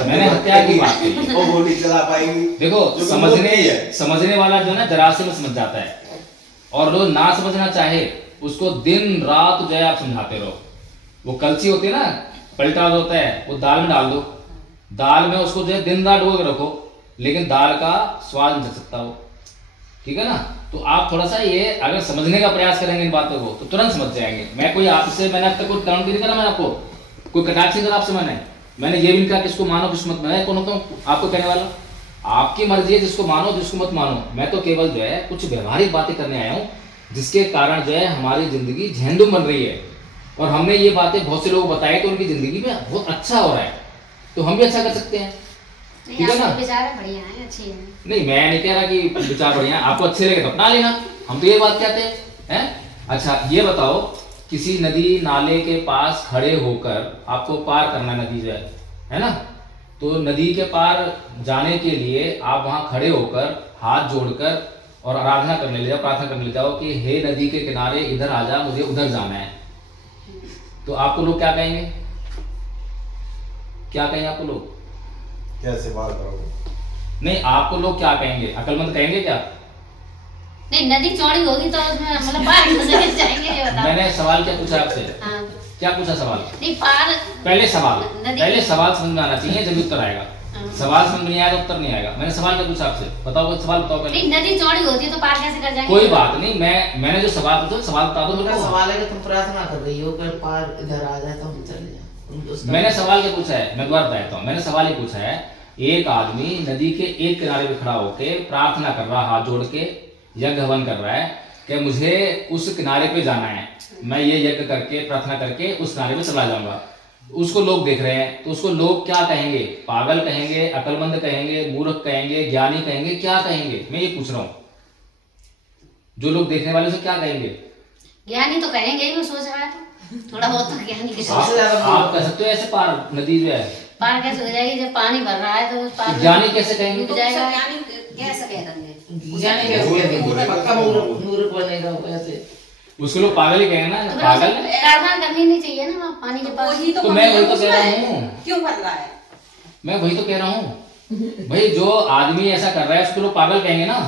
मैंने, हथियार की बात कही है। वो नहीं चला पाएंगी। देखो समझने वाला जो है ना जरा से में समझ जाता है, और जो ना समझना चाहे उसको दिन रात जो है आप समझाते रहो। वो कलछी होती है ना, पलटा जो होता है वो दाल में डाल दो, दाल में उसको जो है दिन रात डुबो के रखो, लेकिन दाल का स्वाद नहीं सकता वो, ठीक है ना। तो आप थोड़ा सा ये अगर समझने का प्रयास करेंगे इन बातों को तो तुरंत समझ जाएंगे। मैं कोई आपसे, मैंने अब तक कोई काउंट नहीं करा, मैंने आपको कोई कटाक्ष नहीं करा आपसे, मैंने ये भी नहीं कहा किसको मानो किसको मत। मैं कौन होता हूँ आपको कहने वाला, आपकी मर्जी है, जिसको मानो जिसको मत मानो। मैं तो केवल जो है कुछ व्यवहारिक बातें करने आया हूँ, जिसके कारण जो है हमारी जिंदगी झेंडुम बन रही है, और हमने ये बातें बहुत से लोगों को बताई तो उनकी जिंदगी में बहुत अच्छा हो रहा है, तो हम भी अच्छा कर सकते हैं, ठीक है ना। विचार बढ़िया है, अच्छी है। नहीं मैं नहीं कह रहा कि विचार बढ़िया है, आपको अच्छे लगे तो अपना लेना, हम तो ये बात कहते हैं। अच्छा ये बताओ, किसी नदी नाले के पास खड़े होकर आपको पार करना नदी जो है ना, तो नदी के पार जाने के लिए आप वहां खड़े होकर हाथ जोड़कर और आराधना करने ले जाओ, प्रार्थना करने ले जाओ कि हे नदी के किनारे इधर आ जा, मुझे उधर जाना है, तो आपको लोग क्या कहेंगे, क्या कहेंगे आपको लोग, कैसे बात करोगे? नहीं आपको लोग क्या कहेंगे, अकलमंद कहेंगे क्या? नहीं, नदी चौड़ी होगी तो उसमें मतलब पार कैसे जाएंगे ये बताओ। मैंने सवाल क्या पूछा आपसे? हाँ। क्या पूछा सवाल? नहीं पार, पहले सवाल समझ में आना चाहिए जब उत्तर आएगा। सवाल समझ में नहीं आएगा उत्तर नहीं आएगा। मैंने सवाल क्या पूछा आपसे, बताओ कोई सवाल बताओ पहले। नहीं नदी चौड़ी होती है तो पार कैसे कर जाएंगे? कोई बात नहीं, मैंने जो सवाल पूछा सवाल बता दो मेरे को। सवाल है कि तुम प्रार्थना कर रही हो कि पार इधर आ जाए तो हम चले जाए। मैंने सवाल क्या पूछा है, मैं दोबारा बताता हूँ। मैंने सवाल ये पूछा है, एक आदमी नदी के एक किनारे पे खड़ा होके प्रार्थना कर रहा, हाथ जोड़ के यज्ञ हवन कर रहा है कि मुझे उस किनारे पे जाना है, मैं ये यज्ञ करके प्रार्थना करके उस किनारे पे चला जाऊंगा। उसको लोग देख रहे हैं तो उसको लोग क्या कहेंगे, पागल कहेंगे, अकलमंद कहेंगे, मूर्ख कहेंगे, ज्ञानी कहेंगे, क्या कहेंगे, मैं ये पूछ रहा हूँ। जो लोग देखने वाले से क्या कहेंगे? ज्ञानी तो कहेंगे ही, वो सोच रहा है तो थोड़ा बहुत तो ज्ञानी के आप कह सकते हो ऐसे पार नदी जो है पार कैसे हो जाएगी जब पानी भर रहा है तो उस पार ज्ञानी कैसे कहेंगे? डूब जाएगा। कैसे कह देंगे, ज्ञानी कैसे कहेंगे, पक्का मूर्ख बनेगा ऐसे। उसको लोग पागल ही कहेंगे ना, तो पागल। प्रार्थना करनी नहीं चाहिए ना वहाँ पानी के पास। तो मैं वही तो कह रहा हूँ, क्यों भर रहा है, मैं वही तो कह रहा हूँ भाई, जो आदमी ऐसा कर रहा है उसको लोग पागल कहेंगे ना।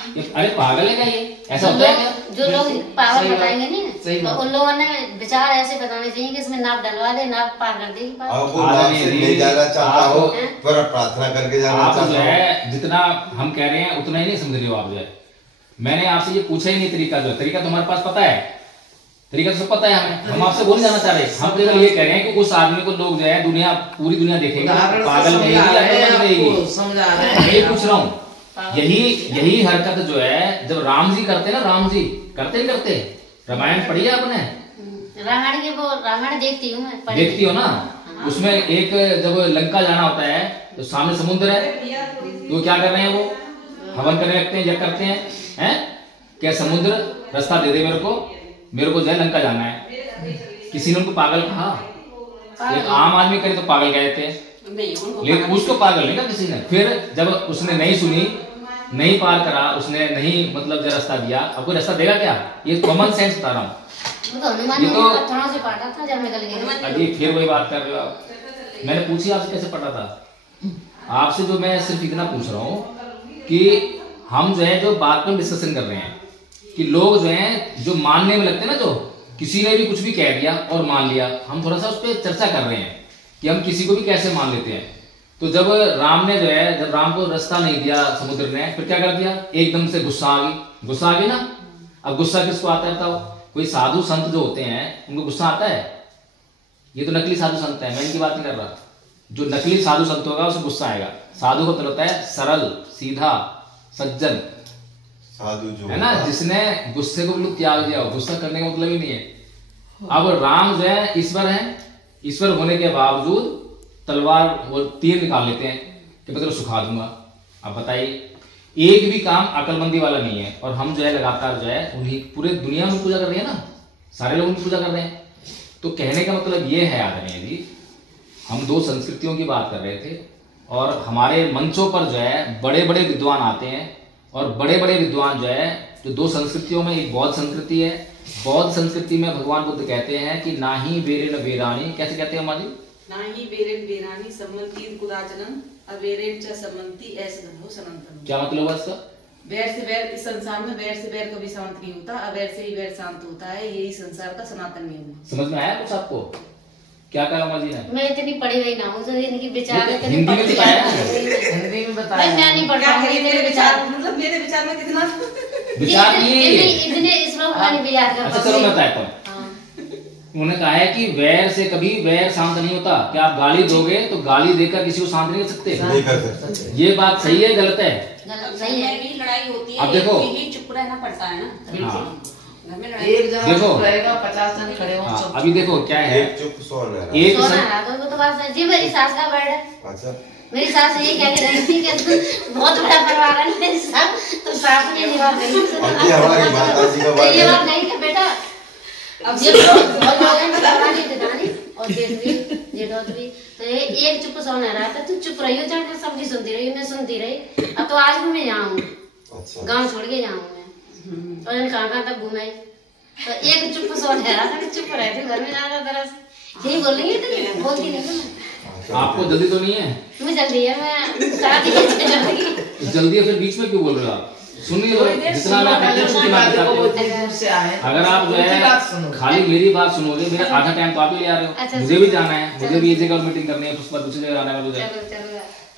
अरे पागल है क्या ये, ऐसा होता है क्या? जो लोग पागल बताएंगे नहीं तो उन लोगों ने विचार ऐसे बताने चाहिए कि इसमें नाव डलवा दे, नाव पार कर देगी पार। अब वो नाव से नहीं जाना चाहता हो पर प्रार्थना करके जाना आप चाहता जो हो। है जितना हम कह रहे हैं उतना ही नहीं समझ रहे हो आप जो है। मैंने आपसे ये पूछा ही नहीं तरीका, जो तरीका तुम्हारे पास पता है, तरीका तो सब पता है हमें, हम आपसे बोल जाना चाह रहे हैं। हम केवल ये कह रहे हैं कि उस आदमी को लोग जो है दुनिया, पूरी दुनिया देखेंगे, पागल कहेगी या अकलमंद कहेगी, समझा रहे हैं। ये पूछ रहा हूँ। यही हरकत जो है जब राम जी करते ना, राम जी करते ही करते, रामायण पढ़ी है आपने? रामायण के वो रामायण देखती हूँ मैं, देखती हो ना, उसमें एक जब लंका जाना होता है तो सामने समुद्र है, तो क्या कर रहे हैं वो, हवन करने लगते हैं, यज्ञ करते हैं, क्या समुद्र रास्ता दे दे मेरे को जो है लंका जाना है। किसी ने उनको पागल कहा? एक आम आदमी करे तो पागल कह देते हैं, लेकिन उसको पागल नहीं कहा किसी ने। फिर जब उसने नहीं सुनी, नहीं पार करा, उसने नहीं मतलब जो रास्ता दिया, अब कोई रास्ता देगा क्या? ये कॉमन सेंस बता रहा हूँ। वो तो हनुमान ने पत्थरों से काटा था जब निकल गया। अभी फिर वही बात कर रहे हो आप। मैंने पूछी आपसे कैसे पढ़ा था? आपसे जो मैं सिर्फ इतना पूछ रहा हूँ कि हम जो है जो बात पर डिस्कशन कर रहे हैं कि लोग जो हैं जो मानने में लगते हैं ना, जो किसी ने भी कुछ भी कह दिया और मान लिया, हम थोड़ा सा उस पर चर्चा कर रहे हैं कि हम किसी को भी कैसे मान लेते हैं। तो जब राम ने जो है, जब राम को रास्ता नहीं दिया समुद्र ने, फिर क्या कर दिया, एकदम से गुस्सा आ गई ना। अब गुस्सा किसको आता है बताओ? कोई साधु संत जो होते हैं उनको गुस्सा आता है? ये तो नकली साधु संत है, मैं इनकी बात नहीं कर रहा। जो नकली साधु संत होगा उसे गुस्सा आएगा। साधु का मतलब होता है सरल, सीधा, सज्जन साधु जो है ना, जिसने गुस्से को बिल्कुल त्याग दिया हो। गुस्सा करने का मतलब ही नहीं है। अब राम जो है ईश्वर है, ईश्वर होने के बावजूद तलवार वो तीर निकाल लेते हैं कि मतलब सुखा दूंगा। अब बताइए, एक भी काम अकलमंदी वाला नहीं है। और हम जो है लगातार जो है उन्हीं पूरे दुनिया में पूजा कर रहे हैं ना, सारे लोग उनकी पूजा कर रहे हैं। तो कहने का मतलब ये है आदरणीय जी, हम दो संस्कृतियों की बात कर रहे थे और हमारे मंचों पर जो है बड़े बड़े विद्वान आते हैं और बड़े बड़े विद्वान जो है, जो दो संस्कृतियों में एक बौद्ध संस्कृति है, बौद्ध संस्कृति में भगवान बुद्ध कहते हैं कि ना ही वेरेण वेराणी, कैसे कहते हैं हमारी, ना ही वेरेण वेराणी सम्मति कुदाचनम अवेरेण च सम्मति ऐसे धर्मो सनातन। क्या मतलब है इसका? वैर से वैर, इस संसार में वैर से वैर कभी शांत नहीं होता, अवैर से ही वैर शांत होता है, यही संसार का सनातन नियम है। समझ में आया कुछ आपको? क्या कहा अम्मा जी ने? मैं इतनी पढ़ी हुई ना हूँ, तो इनकी विचार हिंदी में बताया, हिंदी में बताया। मैं नहीं पढ़ पाती। मेरे विचार मतलब मेरे विचार में कितना विचार इतने श्लोक का नहीं विचार कर। अच्छा चलो मैं बताता हूँ। उन्होंने कहा है कि वैर से कभी वैर शांत नहीं होता। क्या आप गाली दोगे तो गाली देकर किसी को शांत नहीं कर सकते? नहीं कर सकते। ये बात सही है गलत है? सही है। भी लड़ाई होती है, अब देखो, चुप रहना पड़ता है ना। हाँ, घर में लड़ाई एक जन देखो, चुप रहेगा, 50 जन खड़े हों हाँ, चुप। अभी देखो क्या है, चुप सोना एक तो बात जी, मेरी सास का वर्ड है। अच्छा, मेरी सास यही कह के रही थी कि बहुत बड़ा परिवार है मेरी सास, तो सास ने ये बात नहीं अभी हमारी माता जी का तो ये बात बात नहीं कि बेटा अब ये बहुत लोग हैं दरानी जेठानी और जेठोत भी, तो ये एक चुप सोना रहा था, तू चुप रही हो, चाहे सबकी सुनती रही, मैं सुनती रही। अब तो आज भी मैं जाऊँ, अच्छा, गांव छोड़ के जाऊँ मैं, और कहाँ तक घूमे, तो एक चुप सोना रहा था, चुप रहे थे घर में ज्यादा तरह से यही बोल रही है, बोलती नहीं मैं। आपको जल्दी तो नहीं है? मैं जल्दी है, मैं शादी जल्दी जल्दी है, फिर बीच में क्यों बोल रहे हो आप? सुनिए लो, जितना मैं अगर आप जो है खाली मेरी बात सुनोगे, मेरा आधा टाइम तो आप ही ले आ रहे हो। अच्छा, मुझे भी जाना है, मुझे भी एक जगह मीटिंग करनी है, उसके बाद दूसरी जगह जाना है मुझे,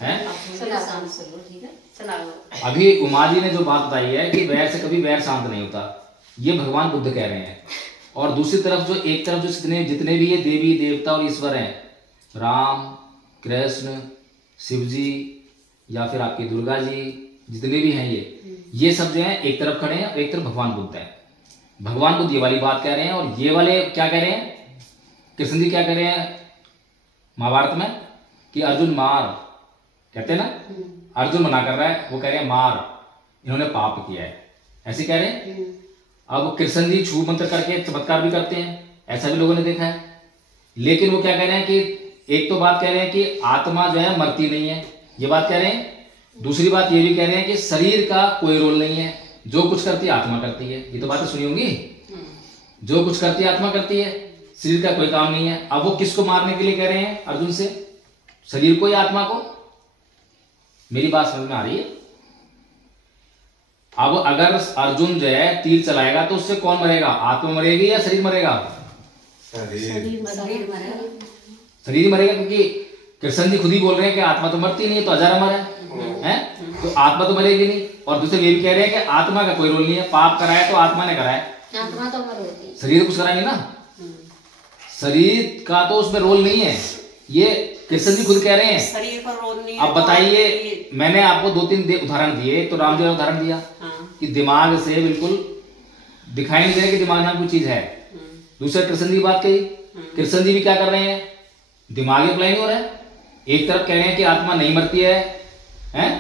हैं? अभी उमा जी ने जो बात बताई है कि वैर से कभी वैर शांत नहीं होता, ये भगवान बुद्ध कह रहे हैं। और दूसरी तरफ जो एक तरफ जो जितने भी ये देवी देवता और ईश्वर हैं, राम, कृष्ण, शिव जी या फिर आपकी दुर्गा जी, जितने भी हैं ये सब जो है एक तरफ खड़े हैं और एक तरफ भगवान बुद्ध है। भगवान बुद्ध ये वाली बात कह रहे हैं और ये वाले क्या कह रहे हैं, कृष्ण जी क्या कह रहे हैं महाभारत में कि अर्जुन मार, कहते हैं ना, अर्जुन मना कर रहा है, वो कह रहे हैं मार, इन्होंने पाप किया है, ऐसे कह रहे हैं। अब कृष्ण जी छू मंत्र करके चमत्कार भी करते हैं, ऐसा भी लोगों ने देखा है। लेकिन वो क्या कह रहे हैं कि एक तो बात कह रहे हैं कि आत्मा जो है मरती नहीं है, ये बात कह रहे हैं। दूसरी बात ये भी कह रहे हैं कि शरीर का कोई रोल नहीं है, जो कुछ करती है आत्मा करती है। ये तो बातें सुनी होंगी, जो कुछ करती है आत्मा करती है, शरीर का कोई काम नहीं है। अब वो किसको मारने के लिए कह रहे हैं अर्जुन से, शरीर को या आत्मा को? मेरी बात समझ में आ रही है? अब अगर अर्जुन जो है तीर चलाएगा तो उससे कौन मरेगा, आत्मा मरेगी या शरीर मरेगा? शरीर मरेगा, क्योंकि कृष्ण जी खुद ही बोल रहे हैं कि आत्मा तो मरती नहीं है, तो अजर अमर है, तो आत्मा तो मरेगी नहीं। और दूसरे ये भी कह रहे हैं कि आत्मा का कोई रोल नहीं है, पाप कराया तो आत्मा ने कराया, आत्मा तो अमर होती है, शरीर कुछ कराएंगे ना, शरीर का तो उसमें रोल नहीं है, ये कृष्ण जी खुद कह रहे हैं। शरीर पर रोल नहीं है। अब बताइए, मैंने आपको 2-3 उदाहरण दिए। एक तो रामदेव ने उदाहरण दिया कि दिमाग से बिल्कुल दिखाई नहीं दे रहा कि दिमाग नाम कोई चीज है। दूसरे कृष्ण जी की बात कही, कृष्ण जी भी क्या कर रहे हैं, दिमाग अप्लाई नहीं हो रहा है। एक तरफ कह रहे हैं कि आत्मा नहीं मरती है, हैं,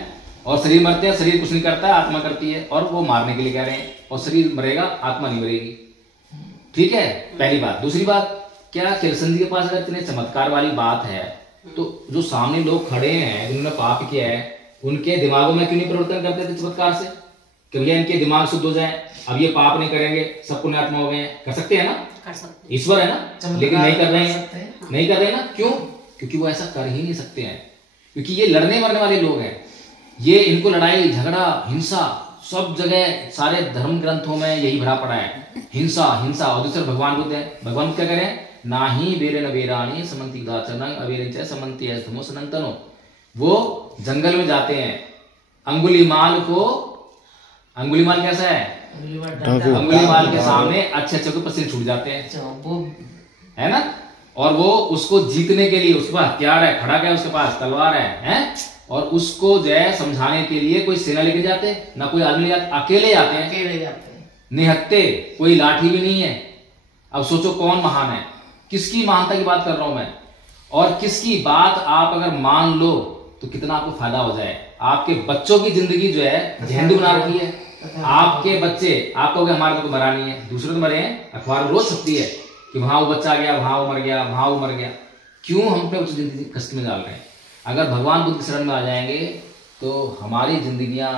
और शरीर मरते हैं, शरीर कुछ नहीं करता है, आत्मा करती है, और वो मारने के लिए कह रहे हैं, और शरीर मरेगा आत्मा नहीं मरेगी। ठीक है, पहली बात। दूसरी बात, क्या कृष्ण जी के पास अगर इतने चमत्कार वाली बात है तो जो सामने लोग खड़े हैं जिन्होंने पाप किया है, उनके दिमागों में क्यों नहीं परिवर्तन करते थे चमत्कार से कि भैया इनके दिमाग शुद्ध हो जाए, अब ये पाप नहीं करेंगे, सब पुण्यात्मा हो गए हैं? कर सकते हैं ना, कर सकते, ईश्वर है ना, लेकिन नहीं कर रहे हैं, नहीं कर रहे हैं ना, क्यों? क्योंकि वो ऐसा कर ही नहीं सकते हैं, क्योंकि ये लड़ने मरने वाले लोग हैं। ये इनको लड़ाई झगड़ा हिंसा सब जगह सारे धर्म ग्रंथों में यही भरा पड़ा है, हिंसा हिंसा। और दूसरे भगवान बुद्ध है, भगवान बुद्ध क्या करें, ना ही बेरे न बेरानी समंती दाचरंग अवेरंच समंती अस्तमो सनंतनो। वो जंगल में जाते हैं, अंगुलीमाल कैसा है, अंगुलीमाल के सामने अच्छे अच्छे को पसीने छूट जाते हैं, है ना। और वो उसको जीतने के लिए उसके पास हथियार है, खड़ा क्या है उसके पास, तलवार है? और उसको जो है समझाने के लिए कोई सेना लेके जाते हैं ना, कोई आदमी ले जाते, अकेले जाते हैं, निहत्ते, कोई लाठी भी नहीं है। अब सोचो कौन महान है, किसकी महानता की बात कर रहा हूं मैं, और किसकी बात आप अगर मान लो तो कितना आपको फायदा हो जाए। आपके बच्चों की जिंदगी जो है झंडू बना रखी है, आपके बच्चे, आप कहोगे हमारे तो मरा नहीं है, दूसरे तो मरे हैं, अखबार रोज छपती है कि वहां वो बच्चा गया, वहां वो मर गया, वहां वो मर गया। क्यों हम पे उस जिंदगी कष्ट में डाल रहे हैं? अगर भगवान बुद्ध की शरण में आ जाएंगे तो हमारी जिंदगियां,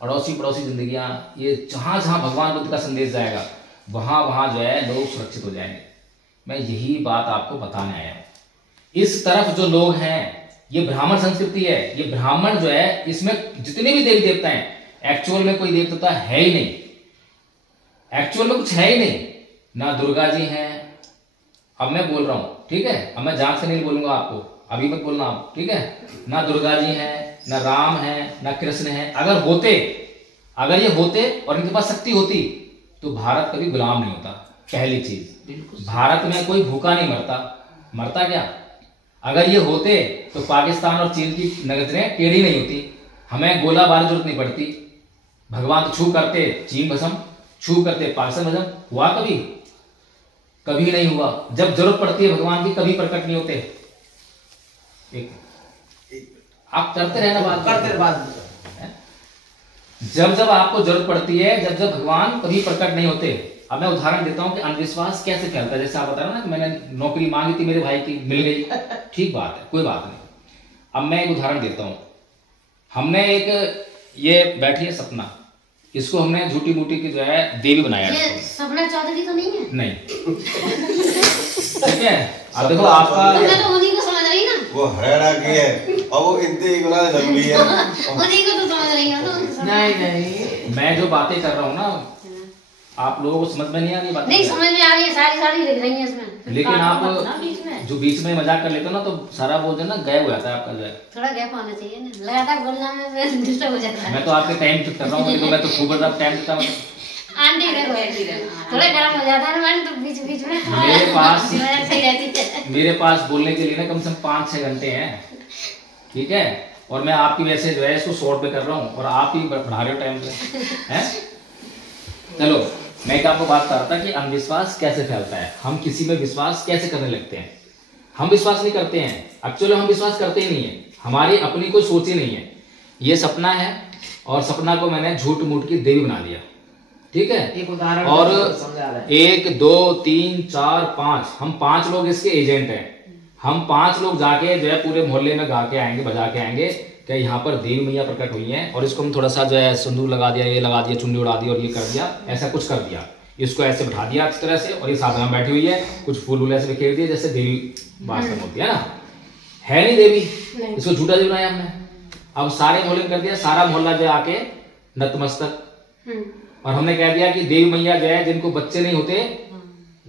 अड़ोसी पड़ोसी जिंदगियां, ये जहां जहां भगवान बुद्ध का संदेश जाएगा वहां वहां जो है लोग सुरक्षित हो जाएंगे। मैं यही बात आपको बताने आया हूं। इस तरफ जो लोग हैं, ये ब्राह्मण संस्कृति है, ये ब्राह्मण जो है, इसमें जितने भी देवी देवता हैं एक्चुअल में कोई देवता है ही नहीं, एक्चुअल में कुछ है ही नहीं। ना दुर्गा जी हैं, अब मैं बोल रहा हूं, ठीक है, अब मैं जांच से नहीं बोलूंगा आपको, अभी मत बोलना आप, ठीक है। ना दुर्गा जी हैं, ना राम है, ना कृष्ण है। अगर ये होते और इनके पास शक्ति होती तो भारत कभी गुलाम नहीं होता। पहली चीज, भारत में कोई भूखा नहीं मरता क्या? अगर ये होते तो पाकिस्तान और चीन की नजरें टेढ़ी नहीं होती, हमें गोलाबारी जरूरत नहीं पड़ती। भगवान तो छू करते चीन भस्म, छू करते पाकिस्तान भस्म, हुआ कभी नहीं हुआ। जब जरूरत पड़ती है भगवान की कभी प्रकट नहीं होते। आप करते रहना बात, जब आपको जरूरत पड़ती है, जब भगवान कभी प्रकट नहीं होते। अब मैं उदाहरण देता हूं कि अंधविश्वास कैसे फैलता है। जैसे आप बता रहे हो ना कि मैंने नौकरी मांगी थी मेरे भाई की, मिल गई, ठीक बात है, कोई बात नहीं। अब मैं एक उदाहरण देता हूं। हमने एक, ये बैठी है सपना, इसको हमने झूठी मूठी की जो है देवी बनाया। ये सपना चौधरी तो नहीं है? नहीं। ठीक है, अब देखो आपका, तो उन्हीं को समझ रही ना, वो हरियाणा की है और वो इतनी गुना लंबी है, उन्हीं को तो समझ रही है। नहीं, मैं जो बातें कर रहा हूँ ना, आप लोगों को समझ में नहीं आ रही बात? नहीं समझ में आ रही है, सारी लिख रही है इसमें। लेकिन आप जो बीच में मजाक कर लेते हो ना, तो सारा वो जो ना गायब हो जाता है आपका जो है। थोड़ा गैप आना चाहिए ना, लगातार बोलना में डिस्टर्ब हो जाता है। मैं तो आपके टाइम चुप कर रहा हूँ, मैं तो खूब टाइम देता हूँ। आंटी देखो थोड़ा गर्म हो जाता है ना, तो बीच में मेरे पास बोलने के लिए ना कम से कम 5-6 घंटे हैं, ठीक है। और मैं आपकी वैसे जो है इसको शॉर्ट पे कर रहा हूँ और आप ही बढ़ा रहे हो टाइम पे, हैं। चलो, मैं एक आपको बात कर रहा था कि अंधविश्वास कैसे फैलता है, हम किसी में विश्वास कैसे करने लगते हैं। हम विश्वास नहीं करते हैं, एक्चुअली हम विश्वास करते ही नहीं है, हमारी अपनी कोई सोच ही नहीं है। ये सपना है और सपना को मैंने झूठ मूठ की देवी बना दिया, ठीक है। एक उदाहरण और समझा रहा है। 1 2 3 4 5, हम 5 लोग इसके एजेंट हैं। हम 5 लोग जाके जो है पूरे मोहल्ले में गा के आएंगे, बजा के आएंगे कि यहाँ पर देवी मैया प्रकट हुई हैं, और इसको हम थोड़ा सा जो है सिंदूर लगा दिया, ये लगा दिया, चुन्नी उड़ा दी और ये कर दिया, ऐसा कुछ कर दिया, इसको ऐसे बैठा दिया अच्छी तरह से, और ये साधना बैठी हुई है, कुछ फूल ऐसे बिखेर दिए जैसे देवी वास्तव होती है ना, है नहीं देवी, इसको झूठा देवी बनाया हमने। अब सारे मोहल्ले में कर दिया, सारा मोहल्ला जो आके नतमस्तक, और हमने कह दिया कि देवी मैया जो है जिनको बच्चे नहीं होते,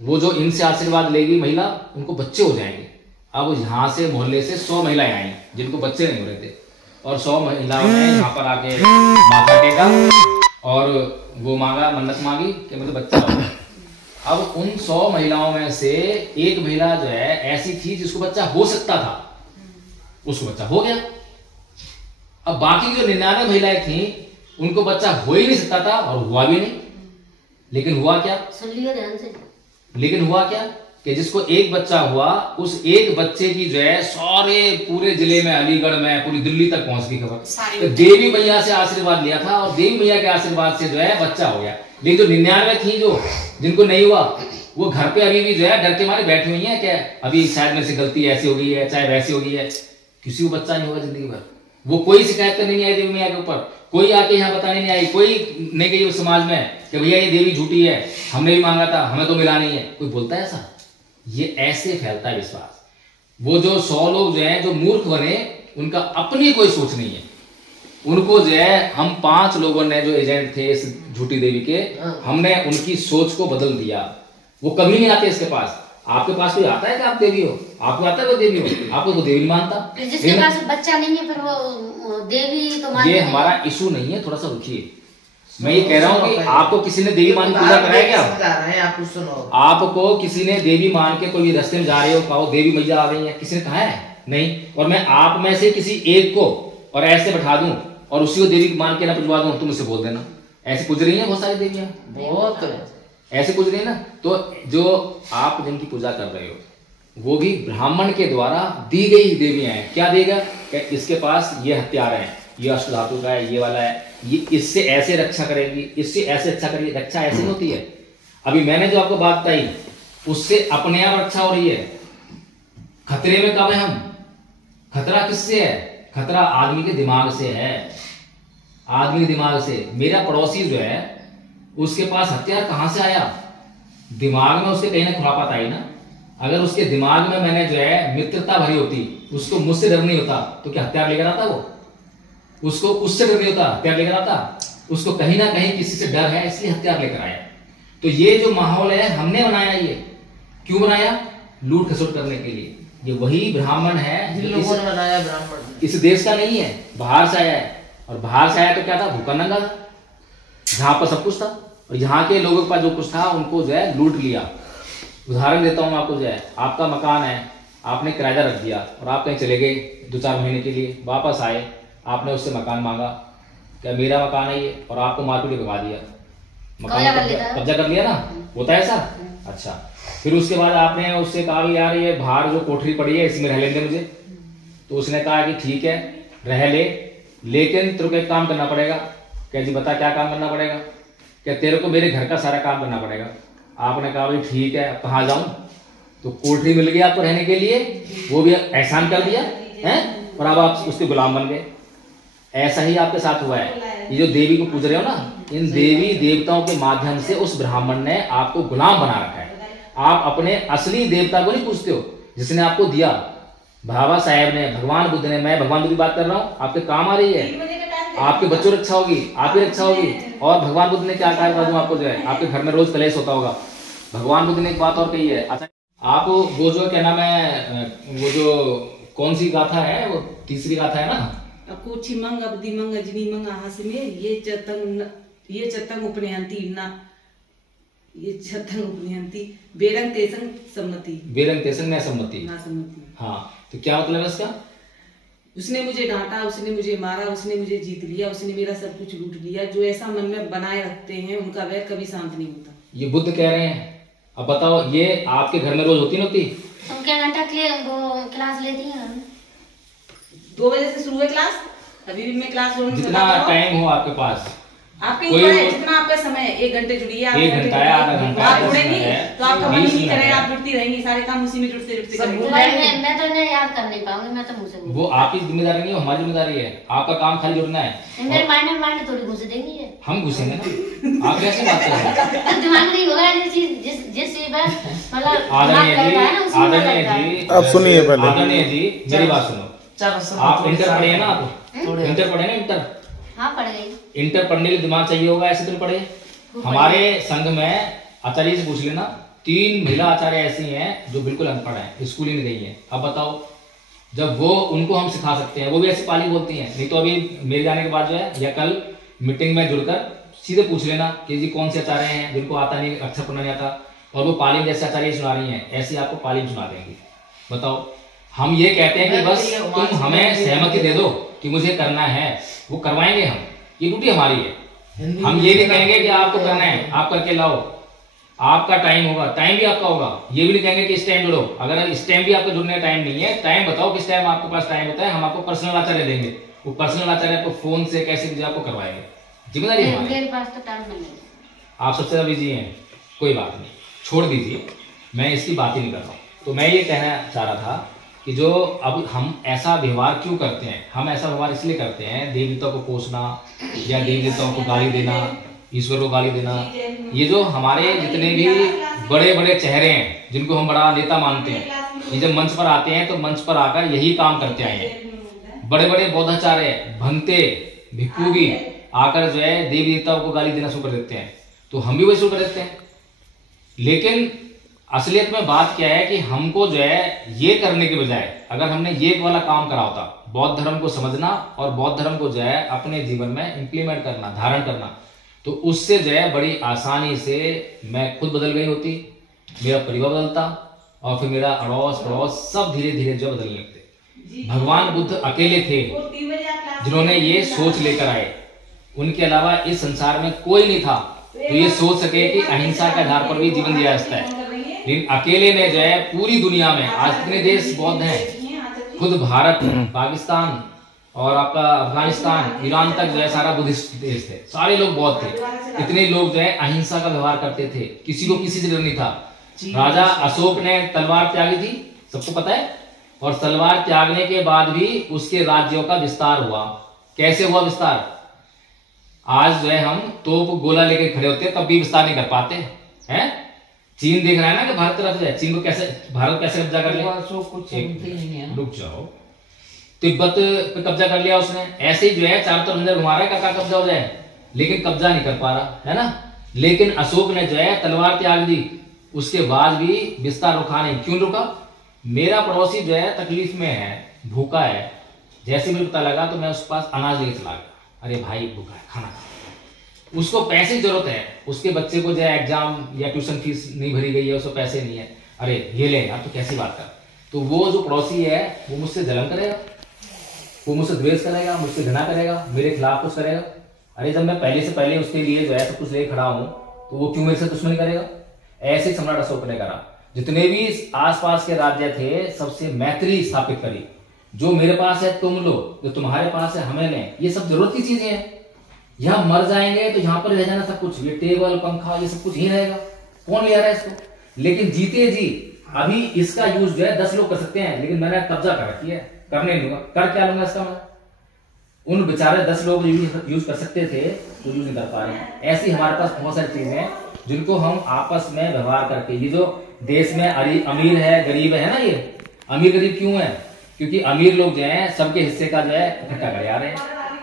वो जो इनसे आशीर्वाद लेगी महिला, उनको बच्चे हो जाएंगे। अब यहाँ से मोहल्ले से 100 महिलाएं आई जिनको बच्चे नहीं हो रहे थे, और 100 महिलाओं ने यहाँ पर आके माथा टेका और वो मांगा, मन्नत मांगी कि मुझे बच्चा हो। अब उन 100 महिलाओं में से एक महिला जो है ऐसी थी जिसको बच्चा हो सकता था, उसको बच्चा हो गया। अब बाकी जो 99 महिलाएं थी उनको बच्चा हो ही नहीं सकता था और हुआ भी नहीं। लेकिन हुआ क्या? सुन लियो ध्यान से। लेकिन हुआ क्या कि जिसको एक बच्चा हुआ, उस एक बच्चे की जो है सारे पूरे जिले में, अलीगढ़ में, पूरी दिल्ली तक पहुंच गई खबर। तो देवी मैया से आशीर्वाद लिया था और देवी मैया के आशीर्वाद से जो है बच्चा हो गया। लेकिन जो 99 थी जो जिनको नहीं हुआ, वो घर पे अभी भी जो है डर के मारे बैठी हुई है क्या अभी शायद मेरे से गलती ऐसी हो गई है, चाहे वैसी हो गई है। किसी को बच्चा नहीं होगा जिंदगी भर, वो कोई शिकायत करने नहीं आई देवी मैया के ऊपर, कोई आके यहाँ बताने नहीं आई, कोई नहीं गई उस समाज में कि भैया ये देवी झूठी है, हमने भी मांगा था, हमें तो मिला नहीं है। कोई बोलता है ऐसा? ये ऐसे फैलता है विश्वास। वो जो 100 लोग जो हैं जो मूर्ख बने, उनका अपनी कोई सोच नहीं है। उनको जो है हम 5 लोगों ने जो एजेंट थे इस झूठी देवी के, हमने उनकी सोच को बदल दिया। वो कभी नहीं आते इसके पास। आपके पास कोई आता है कि आप देवी हो? आपको आता है वो देवी हो? आपको वो देवी नहीं मानता। जिसके पास बच्चा नहीं है फिर वो देवी तो मानते ये हमारा इशू नहीं है, थोड़ा सा रुकिए। मैं ये कह रहा हूँ कि आपको किसी ने देवी मान के पूजा कराया क्या? आपको किसी ने देवी मान के कोई रास्ते में जा रहे हो, कहो देवी मैया आ रही है, किसी ने कहा है? नहीं। और मैं आप में से किसी एक को और ऐसे बैठा दूं और उसी को देवी मान के ना पूजवा दूं, तुम मुझसे बोल देना ऐसे पूज रही है बहुत सारी देवियां, बहुत ऐसे पूज रही है ना। तो जो आप जिनकी पूजा कर रहे हो वो भी ब्राह्मण के द्वारा दी गई देवियां हैं। क्या देगा? इसके पास ये हथियार है, ये अष्ट धातु का है, ये वाला है, ये इससे ऐसे रक्षा करेगी, इससे ऐसे रक्षा करेगी। रक्षा ऐसे नहीं होती है। अभी मैंने जो आपको बात बताई उससे अपने आप रक्षा हो रही है। खतरे में कब है हम? खतरा किससे है? खतरा आदमी के दिमाग से है, आदमी के दिमाग से। मेरा पड़ोसी जो है उसके पास हथियार कहां से आया? दिमाग में उसके कहीं ना खुरापात आई ना। अगर उसके दिमाग में मैंने जो है मित्रता भरी होती, उसको मुझसे डर नहीं होता, तो क्या हथियार लेकर आता? वो उसको उससे डर नहीं होता, हथियार लेकर आता? उसको कहीं ना कहीं किसी से डर है, इसलिए हथियार लेकर आया। तो ये जो माहौल है हमने बनाया। ये क्यों बनाया? लूट खसोट करने के लिए। ये वही ब्राह्मण है जिन लोगों ने बनाया। ब्राह्मण इस देश का नहीं है, बाहर से आया है। और बाहर से आया तो क्या था? भूखा नंगा था, जहां पर सब कुछ था। और यहाँ के लोगों के पास जो कुछ था उनको जो है लूट लिया। उदाहरण देता हूँ आपको, जो है आपका मकान है, आपने किराया रख दिया और आप कहीं चले गए 2-4 महीने के लिए, वापस आए, आपने उससे मकान मांगा, क्या मेरा मकान है ये, और आपको मारपीट भगा दिया, मकान कब्जा कर लिया ना। होता है ऐसा? अच्छा, फिर उसके बाद आपने उससे कहा यार ये बाहर जो कोठरी पड़ी है इसमें रह लेंगे मुझे। तो उसने कहा कि ठीक है रह ले, लेकिन तेरे को एक काम करना पड़ेगा। क्या जी बता क्या काम करना पड़ेगा? क्या तेरे को मेरे घर का सारा काम करना पड़ेगा। आपने कहा भाई ठीक है, कहाँ जाऊं? तो कोठरी मिल गई आपको रहने के लिए, वो भी एहसान कर दिया है, और अब आप उसके गुलाम बन गए। ऐसा ही आपके साथ हुआ है। ये जो देवी को पूज रहे हो ना, इन देवी देवताओं के माध्यम से उस ब्राह्मण ने आपको गुलाम बना रखा है। आप अपने असली देवता को नहीं पूछते हो जिसने आपको दिया। बाबा साहेब ने, भगवान बुद्ध ने, मैं भगवान बुद्ध की बात कर रहा हूँ, आपके काम आ रही है, आपके बच्चों की रक्षा होगी, आपकी रक्षा होगी। और भगवान बुद्ध ने क्या कहा था जो आपको जो है आपके घर में रोज कलेश होता होगा। भगवान बुद्ध ने एक बात और कही है। अच्छा, आप वो जो क्या नाम है, वो जो कौन सी गाथा है, वो तीसरी गाथा है ना, कोचिमंग अब्दिमंग अजनीमंग आहासिमे ये चतंग उपनयंती ना, ये चतंग उपनयंती बेरंग तेसंग सम्मति, बेरंग तेसंग न सम्मति, ना सम्मति। हाँ, तो क्या मतलब है इसका? उसने मुझे डांटा, उसने मुझे मारा, उसने मुझे जीत लिया, उसने मेरा सब कुछ लूट लिया। जो ऐसा मन में बनाए रखते हैं उनका वैर कभी शांत नहीं होता। ये बुद्ध कह रहे हैं। अब बताओ ये आपके घर में रोज होती नहोती? तुम क्या घंटा क्लास लेती हैं? 2 बजे से शुरू है क्लास, अभी भी मैं क्लास जितना टाइम हो आपके पास, आपके ऊपर है, जितना आपका समय है। 1 घंटे जुड़िए, 1 घंटा है, आधा घंटा आप जुड़ेंगी तो आपका मन नहीं करेगा, आप जुड़ती रहेंगी, सारे काम उसी में जुड़ते मैं तो इन्हें याद कर नहीं पाऊंगी, मैं तो मुझसे वो आपकी जिम्मेदारी नहीं है, हमारी जिम्मेदारी है। आपका काम खाली जुड़ना है। मेरे माइंड थोड़ी घुस देंगी है। हम घुसेंगे ना, आप कैसे बात कर रहे हैं? दिमाग नहीं होगा जिस चीज पर मतलब आदरणीय जी, आप सुनिए पहले। आदरणीय जी मेरी बात सुनो। आप इंटर पढ़े हैं ना? आप इंटर पढ़े ना? इंटर हाँ पढ़ गई। इंटर पढ़ने के लिए चाहिए होगा, ऐसे तो पढ़े। हमारे संघ में आचार्य से पूछ लेना, 3 महिला आचार्य ऐसी हैं जो बिल्कुल अनपढ़ हैं, स्कूल ही नहीं गई हैं। अब बताओ, जब वो उनको हम सिखा सकते हैं, वो भी ऐसे पाली बोलती हैं। नहीं तो अभी मेरे जाने के बाद जो है या कल मीटिंग में जुड़कर सीधे पूछ लेना कि जी कौन से आचार्य हैं जिनको आता नहीं, अक्षर पढ़ना नहीं आता, और वो पाली जैसे आचार्य सुना रही हैं, ऐसे आपको पाली सुना देंगी। बताओ, हम ये कहते हैं कि बस तुम हमें सहमति दे दो कि मुझे करना है, वो करवाएंगे हम, ये ड्यूटी हमारी है। हम ये नहीं कहेंगे कि आपको करना है, आप करके लाओ, आपका टाइम होगा, टाइम भी आपका होगा। ये भी नहीं कहेंगे कि इस टाइम जुड़ो, अगर इस टाइम भी आपको जुड़ने का टाइम नहीं है, टाइम बताओ किस टाइम आपके पास टाइम होता है, हम आपको पर्सनल आचार्य देंगे। वो पर्सनल आचार्य आपको फोन से कैसे भी आपको करवाएंगे, जिम्मेदारी हमारी। मेरे पास तो टाइम नहीं है। आप सबसे ज्यादा बिजी हैं, कोई बात नहीं, छोड़ दीजिए, मैं इसकी बात ही नहीं कर रहा हूँ। तो मैं ये कहना चाह रहा था कि जो अब हम ऐसा व्यवहार क्यों करते हैं, हम ऐसा व्यवहार इसलिए करते हैं, देवी देवता को कोसना या देवी देवताओं को गाली देना, ईश्वर को गाली देना। ये जो हमारे जितने भी बड़े बड़े चेहरे हैं जिनको हम बड़ा नेता मानते हैं, ये जब मंच पर आते हैं तो मंच पर आकर यही काम करते आए हैं। बड़े बड़े बौद्धाचार्य भंते भिक्षुगी आकर जो है देवी देवताओं को गाली देना शुरू कर देते हैं, तो हम भी वही शुरू कर देते हैं। लेकिन असलियत में बात क्या है कि हमको जो है ये करने के बजाय अगर हमने ये वाला काम करा होता, बौद्ध धर्म को समझना और बौद्ध धर्म को जो है अपने जीवन में इंप्लीमेंट करना, धारण करना, तो उससे जो है बड़ी आसानी से मैं खुद बदल गई होती, मेरा परिवार बदलता और फिर मेरा अड़ोस पड़ोस सब धीरे धीरे जो बदलने लगते। भगवान बुद्ध अकेले थे जिन्होंने ये सोच लेकर आए, उनके अलावा इस संसार में कोई नहीं था तो ये सोच सके कि अहिंसा के आधार पर भी जीवन दिया जा सकता है। लेकिन अकेले ने जो है पूरी दुनिया में आज कितने देश बौद्ध हैं, खुद भारत, पाकिस्तान और आपका अफगानिस्तान, ईरान तक जो है सारा बुद्धिस्ट देश थे, सारे लोग बौद्ध थे। इतने लोग जो है अहिंसा का व्यवहार करते थे, किसी को किसी से डर नहीं था। राजा अशोक ने तलवार त्यागी थी, सबको पता है, और तलवार त्यागने के बाद भी उसके राज्यों का विस्तार हुआ। कैसे हुआ विस्तार? आज जो है हम तोप गोला लेके खड़े होते हैं तब भी विस्तार नहीं कर पाते हैं। चीन देख रहा है ना कि भारत तरफ है, चीन को कैसे भारत कैसे कब्जा कर लिया, रुक जाओ, तिब्बत पे कब्जा कर लिया उसने, ऐसे ही जो है चारों तरफ अंदर घुमा रहा है का कब्जा हो जाए, लेकिन कब्जा नहीं कर पा रहा है ना। लेकिन अशोक ने जो है तलवार त्याग दी, उसके बाद भी विस्तार रुका नहीं। क्यों रुका? मेरा पड़ोसी जो है तकलीफ में है, भूखा है, जैसे मुझे पता लगा तो मैं उसके पास अनाज लेके चला गया। अरे भाई भूखा है, खाना खा, उसको पैसे की जरूरत है, उसके बच्चे को जो है एग्जाम या ट्यूशन फीस नहीं भरी गई है, उसको पैसे नहीं है, अरे ये ले यार, तो कैसी बात कर। तो वो जो पड़ोसी है वो मुझसे जलन करेगा, वो मुझसे द्वेष करेगा, मुझसे घृणा करेगा, मेरे खिलाफ कुछ करेगा। अरे जब मैं पहले से पहले उसके लिए जो है सब कुछ लेके खड़ा हूं तो वो क्यों मेरे से दुश्मनी करेगा? ऐसे सम्राट अशोक ने करा। जितने भी आसपास के राज्य थे सबसे मैत्री स्थापित करी, जो मेरे पास है तुम लो, जो तुम्हारे पास है हमें लें, ये सब जरूरत की चीजें हैं। यहाँ मर जाएंगे तो यहाँ पर रह जाना सब कुछ, ये टेबल पंखा ये सब कुछ ही रहेगा, कौन ले आ रहा है इसको? लेकिन जीते जी अभी इसका यूज जो है 10 लोग कर सकते हैं, लेकिन मैंने कब्जा कर रखी है, करने नहीं दूंगा। कर क्या लूंगा इसका मैं? उन बेचारे 10 लोग यूज कर सकते थे तो यूज नहीं कर पा रहे। ऐसी हमारे पास बहुत सारी चीजें हैं जिनको हम आपस में व्यवहार करके, ये जो देश में अमीर है गरीब है ना, ये अमीर गरीब क्यों है? क्योंकि अमीर लोग जो हैं सबके हिस्से का जो है इकट्ठा कर आ रहे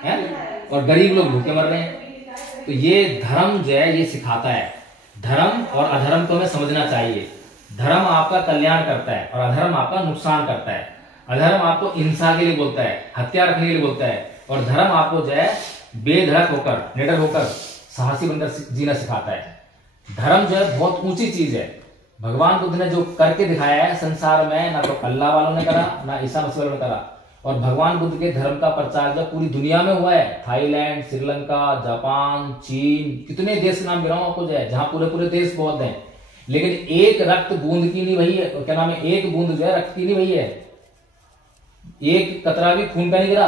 हैं, और गरीब लोग भूखे मर रहे हैं। तो ये धर्म जो है ये सिखाता है, धर्म और अधर्म को हमें समझना चाहिए। धर्म आपका कल्याण करता है और अधर्म आपका नुकसान करता है। अधर्म आपको हिंसा के लिए बोलता है, हत्या रखने के लिए बोलता है, और धर्म आपको जो है बेधड़क होकर, निडर होकर, साहसी बनकर जीना सिखाता है। धर्म जो है बहुत ऊंची चीज है। भगवान बुद्ध ने जो करके दिखाया है संसार में, ना तो अल्लाह वालों ने करा, ना ईसा मसीह वालों ने करा। और भगवान बुद्ध के धर्म का प्रचार जो पूरी दुनिया में हुआ है, थाईलैंड, श्रीलंका, जापान, चीन, कितने देश के नाम गिराऊं आपको जो है, जहां पूरे पूरे देश बौद्ध हैं, लेकिन एक रक्त बूंद की नहीं वही है, क्या नाम है, एक बूंद जो है रक्त की नहीं वही है, एक कतरा भी खून का नहीं गिरा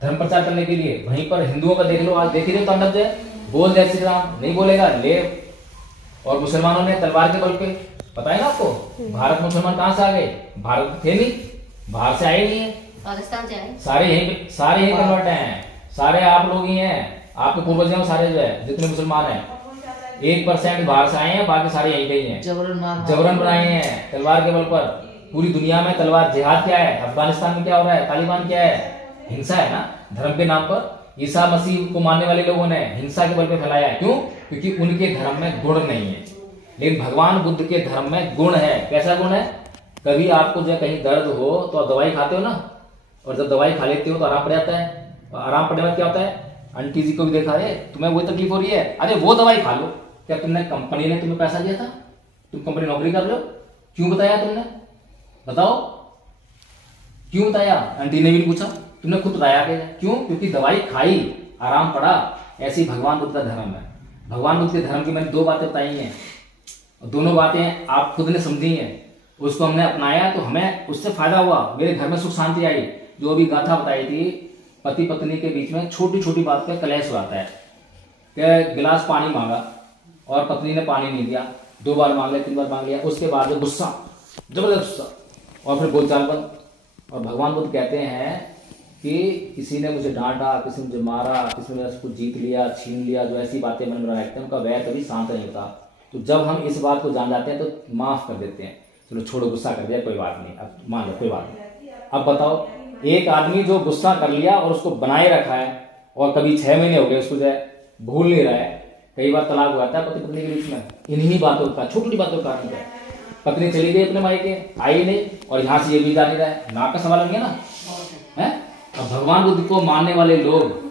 धर्म प्रचार करने के लिए। वहीं पर हिंदुओं का देख लो, आज देख ही रहे तांडव जो है, बोल जय श्री राम नहीं बोलेगा ले। और मुसलमानों ने तलवार के बल पे, पता है ना आपको, भारत मुसलमान कहां से आ गए? भारत थे नहीं, बाहर से आए नहीं है, पाकिस्तान से आए, सारे यही कन्वर्ट हैं, सारे आप लोग ही हैं, आपके पूर्वज हैं सारे जो है जितने मुसलमान हैं, 1% बाहर से आए हैं, बाकी सारे यहीं पे ही हैं। जबरन बनाए हैं तलवार के बल पर। पूरी दुनिया में तलवार, जिहाद क्या है? अफगानिस्तान में क्या हो रहा है? तालिबान क्या है? हिंसा है ना, धर्म के नाम पर। ईसा मसीह को मानने वाले लोगों ने हिंसा के बल पे फैलाया है। क्यों? क्योंकि उनके धर्म में गुण नहीं है। लेकिन भगवान बुद्ध के धर्म में गुण है। कैसा गुण है? कभी आपको जो कहीं दर्द हो तो आप दवाई खाते हो ना, और जब दवाई खा लेते हो तो आराम पड़ जाता है। और आराम पड़ने में क्या होता है? आंटी जी को भी देखा है, तुम्हें वही तकलीफ हो रही है, अरे वो दवाई खा लो। क्या तुमने, कंपनी ने तुम्हें पैसा दिया था? तुम कंपनी नौकरी कर रहे हो? क्यों बताया तुमने? बताओ क्यों बताया? आंटी ने भी पूछा, तुमने खुद बताया क्यों? क्योंकि दवाई खाई, आराम पड़ा। ऐसी भगवान बुद्ध का धर्म है। भगवान बुद्ध के धर्म की मैंने 2 बातें बताई हैं, और दोनों बातें आप खुद ने समझी हैं, उसको हमने अपनाया तो हमें उससे फायदा हुआ। मेरे घर में सुख शांति आई। जो भी गाथा बताई थी, पति पत्नी के बीच में छोटी छोटी बात पे कलेश हुआ है कि गिलास पानी मांगा और पत्नी ने पानी नहीं दिया, 2 बार मांग लिया, 3 बार मांग लिया, उसके बाद गुस्सा, जबरदस्त गुस्सा, और फिर बोलचाल बंद। और भगवान बुद्ध कहते हैं कि किसी ने मुझे डांटा, किसी ने मुझे मारा, किसी ने कुछ जीत लिया, छीन लिया, जो ऐसी बातें मन में रखते हैं उनका वैर कभी शांत नहीं होता। तो जब हम इस बात को जान जाते हैं तो माफ कर देते हैं, चलो छोड़ो, गुस्सा कर दिया, कोई बात नहीं, अब मान लो कोई बात नहीं। अब बताओ एक आदमी जो गुस्सा कर लिया और उसको बनाए रखा है और कभी 6 महीने हो गए उसको जो है भूल नहीं रहा है। कई बार तलाक हो जाता है पति पत्नी के बीच में इन्हीं बातों का, छोटी बातों का। पत्नी चली गई अपने मायके, आई नहीं, और यहाँ से ये भी जा नहीं रहा है, नाक का सवाल नहीं है ना है। अब भगवान बुद्ध को मानने वाले लोग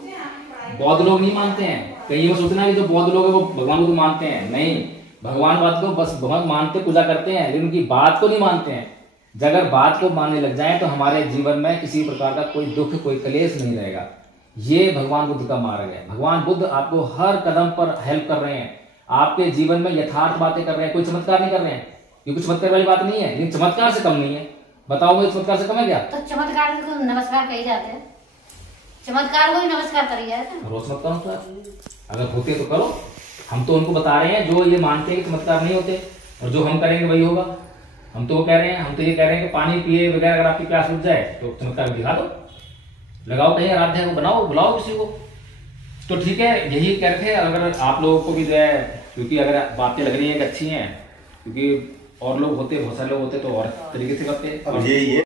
बौद्ध लोग नहीं मानते हैं। कई बार सोचना है कि जो बौद्ध लोग है वो भगवान बुद्ध मानते हैं, नहीं, भगवान बात को बस बहुत मानते पूजा करते हैं, लेकिन उनकी बात को नहीं मानते हैं। अगर बात को मानने लग जाए तो हमारे जीवन में किसी प्रकार का कोई दुख, कोई क्लेश नहीं रहेगा। ये भगवान बुद्ध का मार्ग है। भगवान बुद्ध आपको हर कदम पर हेल्प कर रहे हैं, आपके जीवन में यथार्थ बातें कर रहे हैं, कोई चमत्कार नहीं कर रहे हैं। ये कुछ चमत्कार वाली बात नहीं है, लेकिन चमत्कार से कम नहीं है। बताओ मुझे चमत्कार से कम है क्या? तो चमत्कार को नमस्कार कही जाते हैं, चमत्कार को ही नमस्कार करी जाते हैं। रोज चमत्कार होता है, अगर होते तो करो। हम तो उनको बता रहे हैं जो ये मानते हैं कि चमत्कार नहीं होते, और जो हम करेंगे वही होगा। हम तो कह रहे हैं, हम तो ये कह रहे हैं कि पानी पिए बगैर अगर आपकी प्यास बुझ जाए तो चमत्कार दिखा दो, लगाओ कहीं आराध्या को, बनाओ, बुलाओ किसी को। तो ठीक है, यही कह रहे थे। अगर आप लोगों को भी जो है, क्योंकि अगर बातें लग रही हैं कि अच्छी हैं, क्योंकि और लोग होते, बहुत सारे लोग होते तो और तरीके से करते। अब यही है।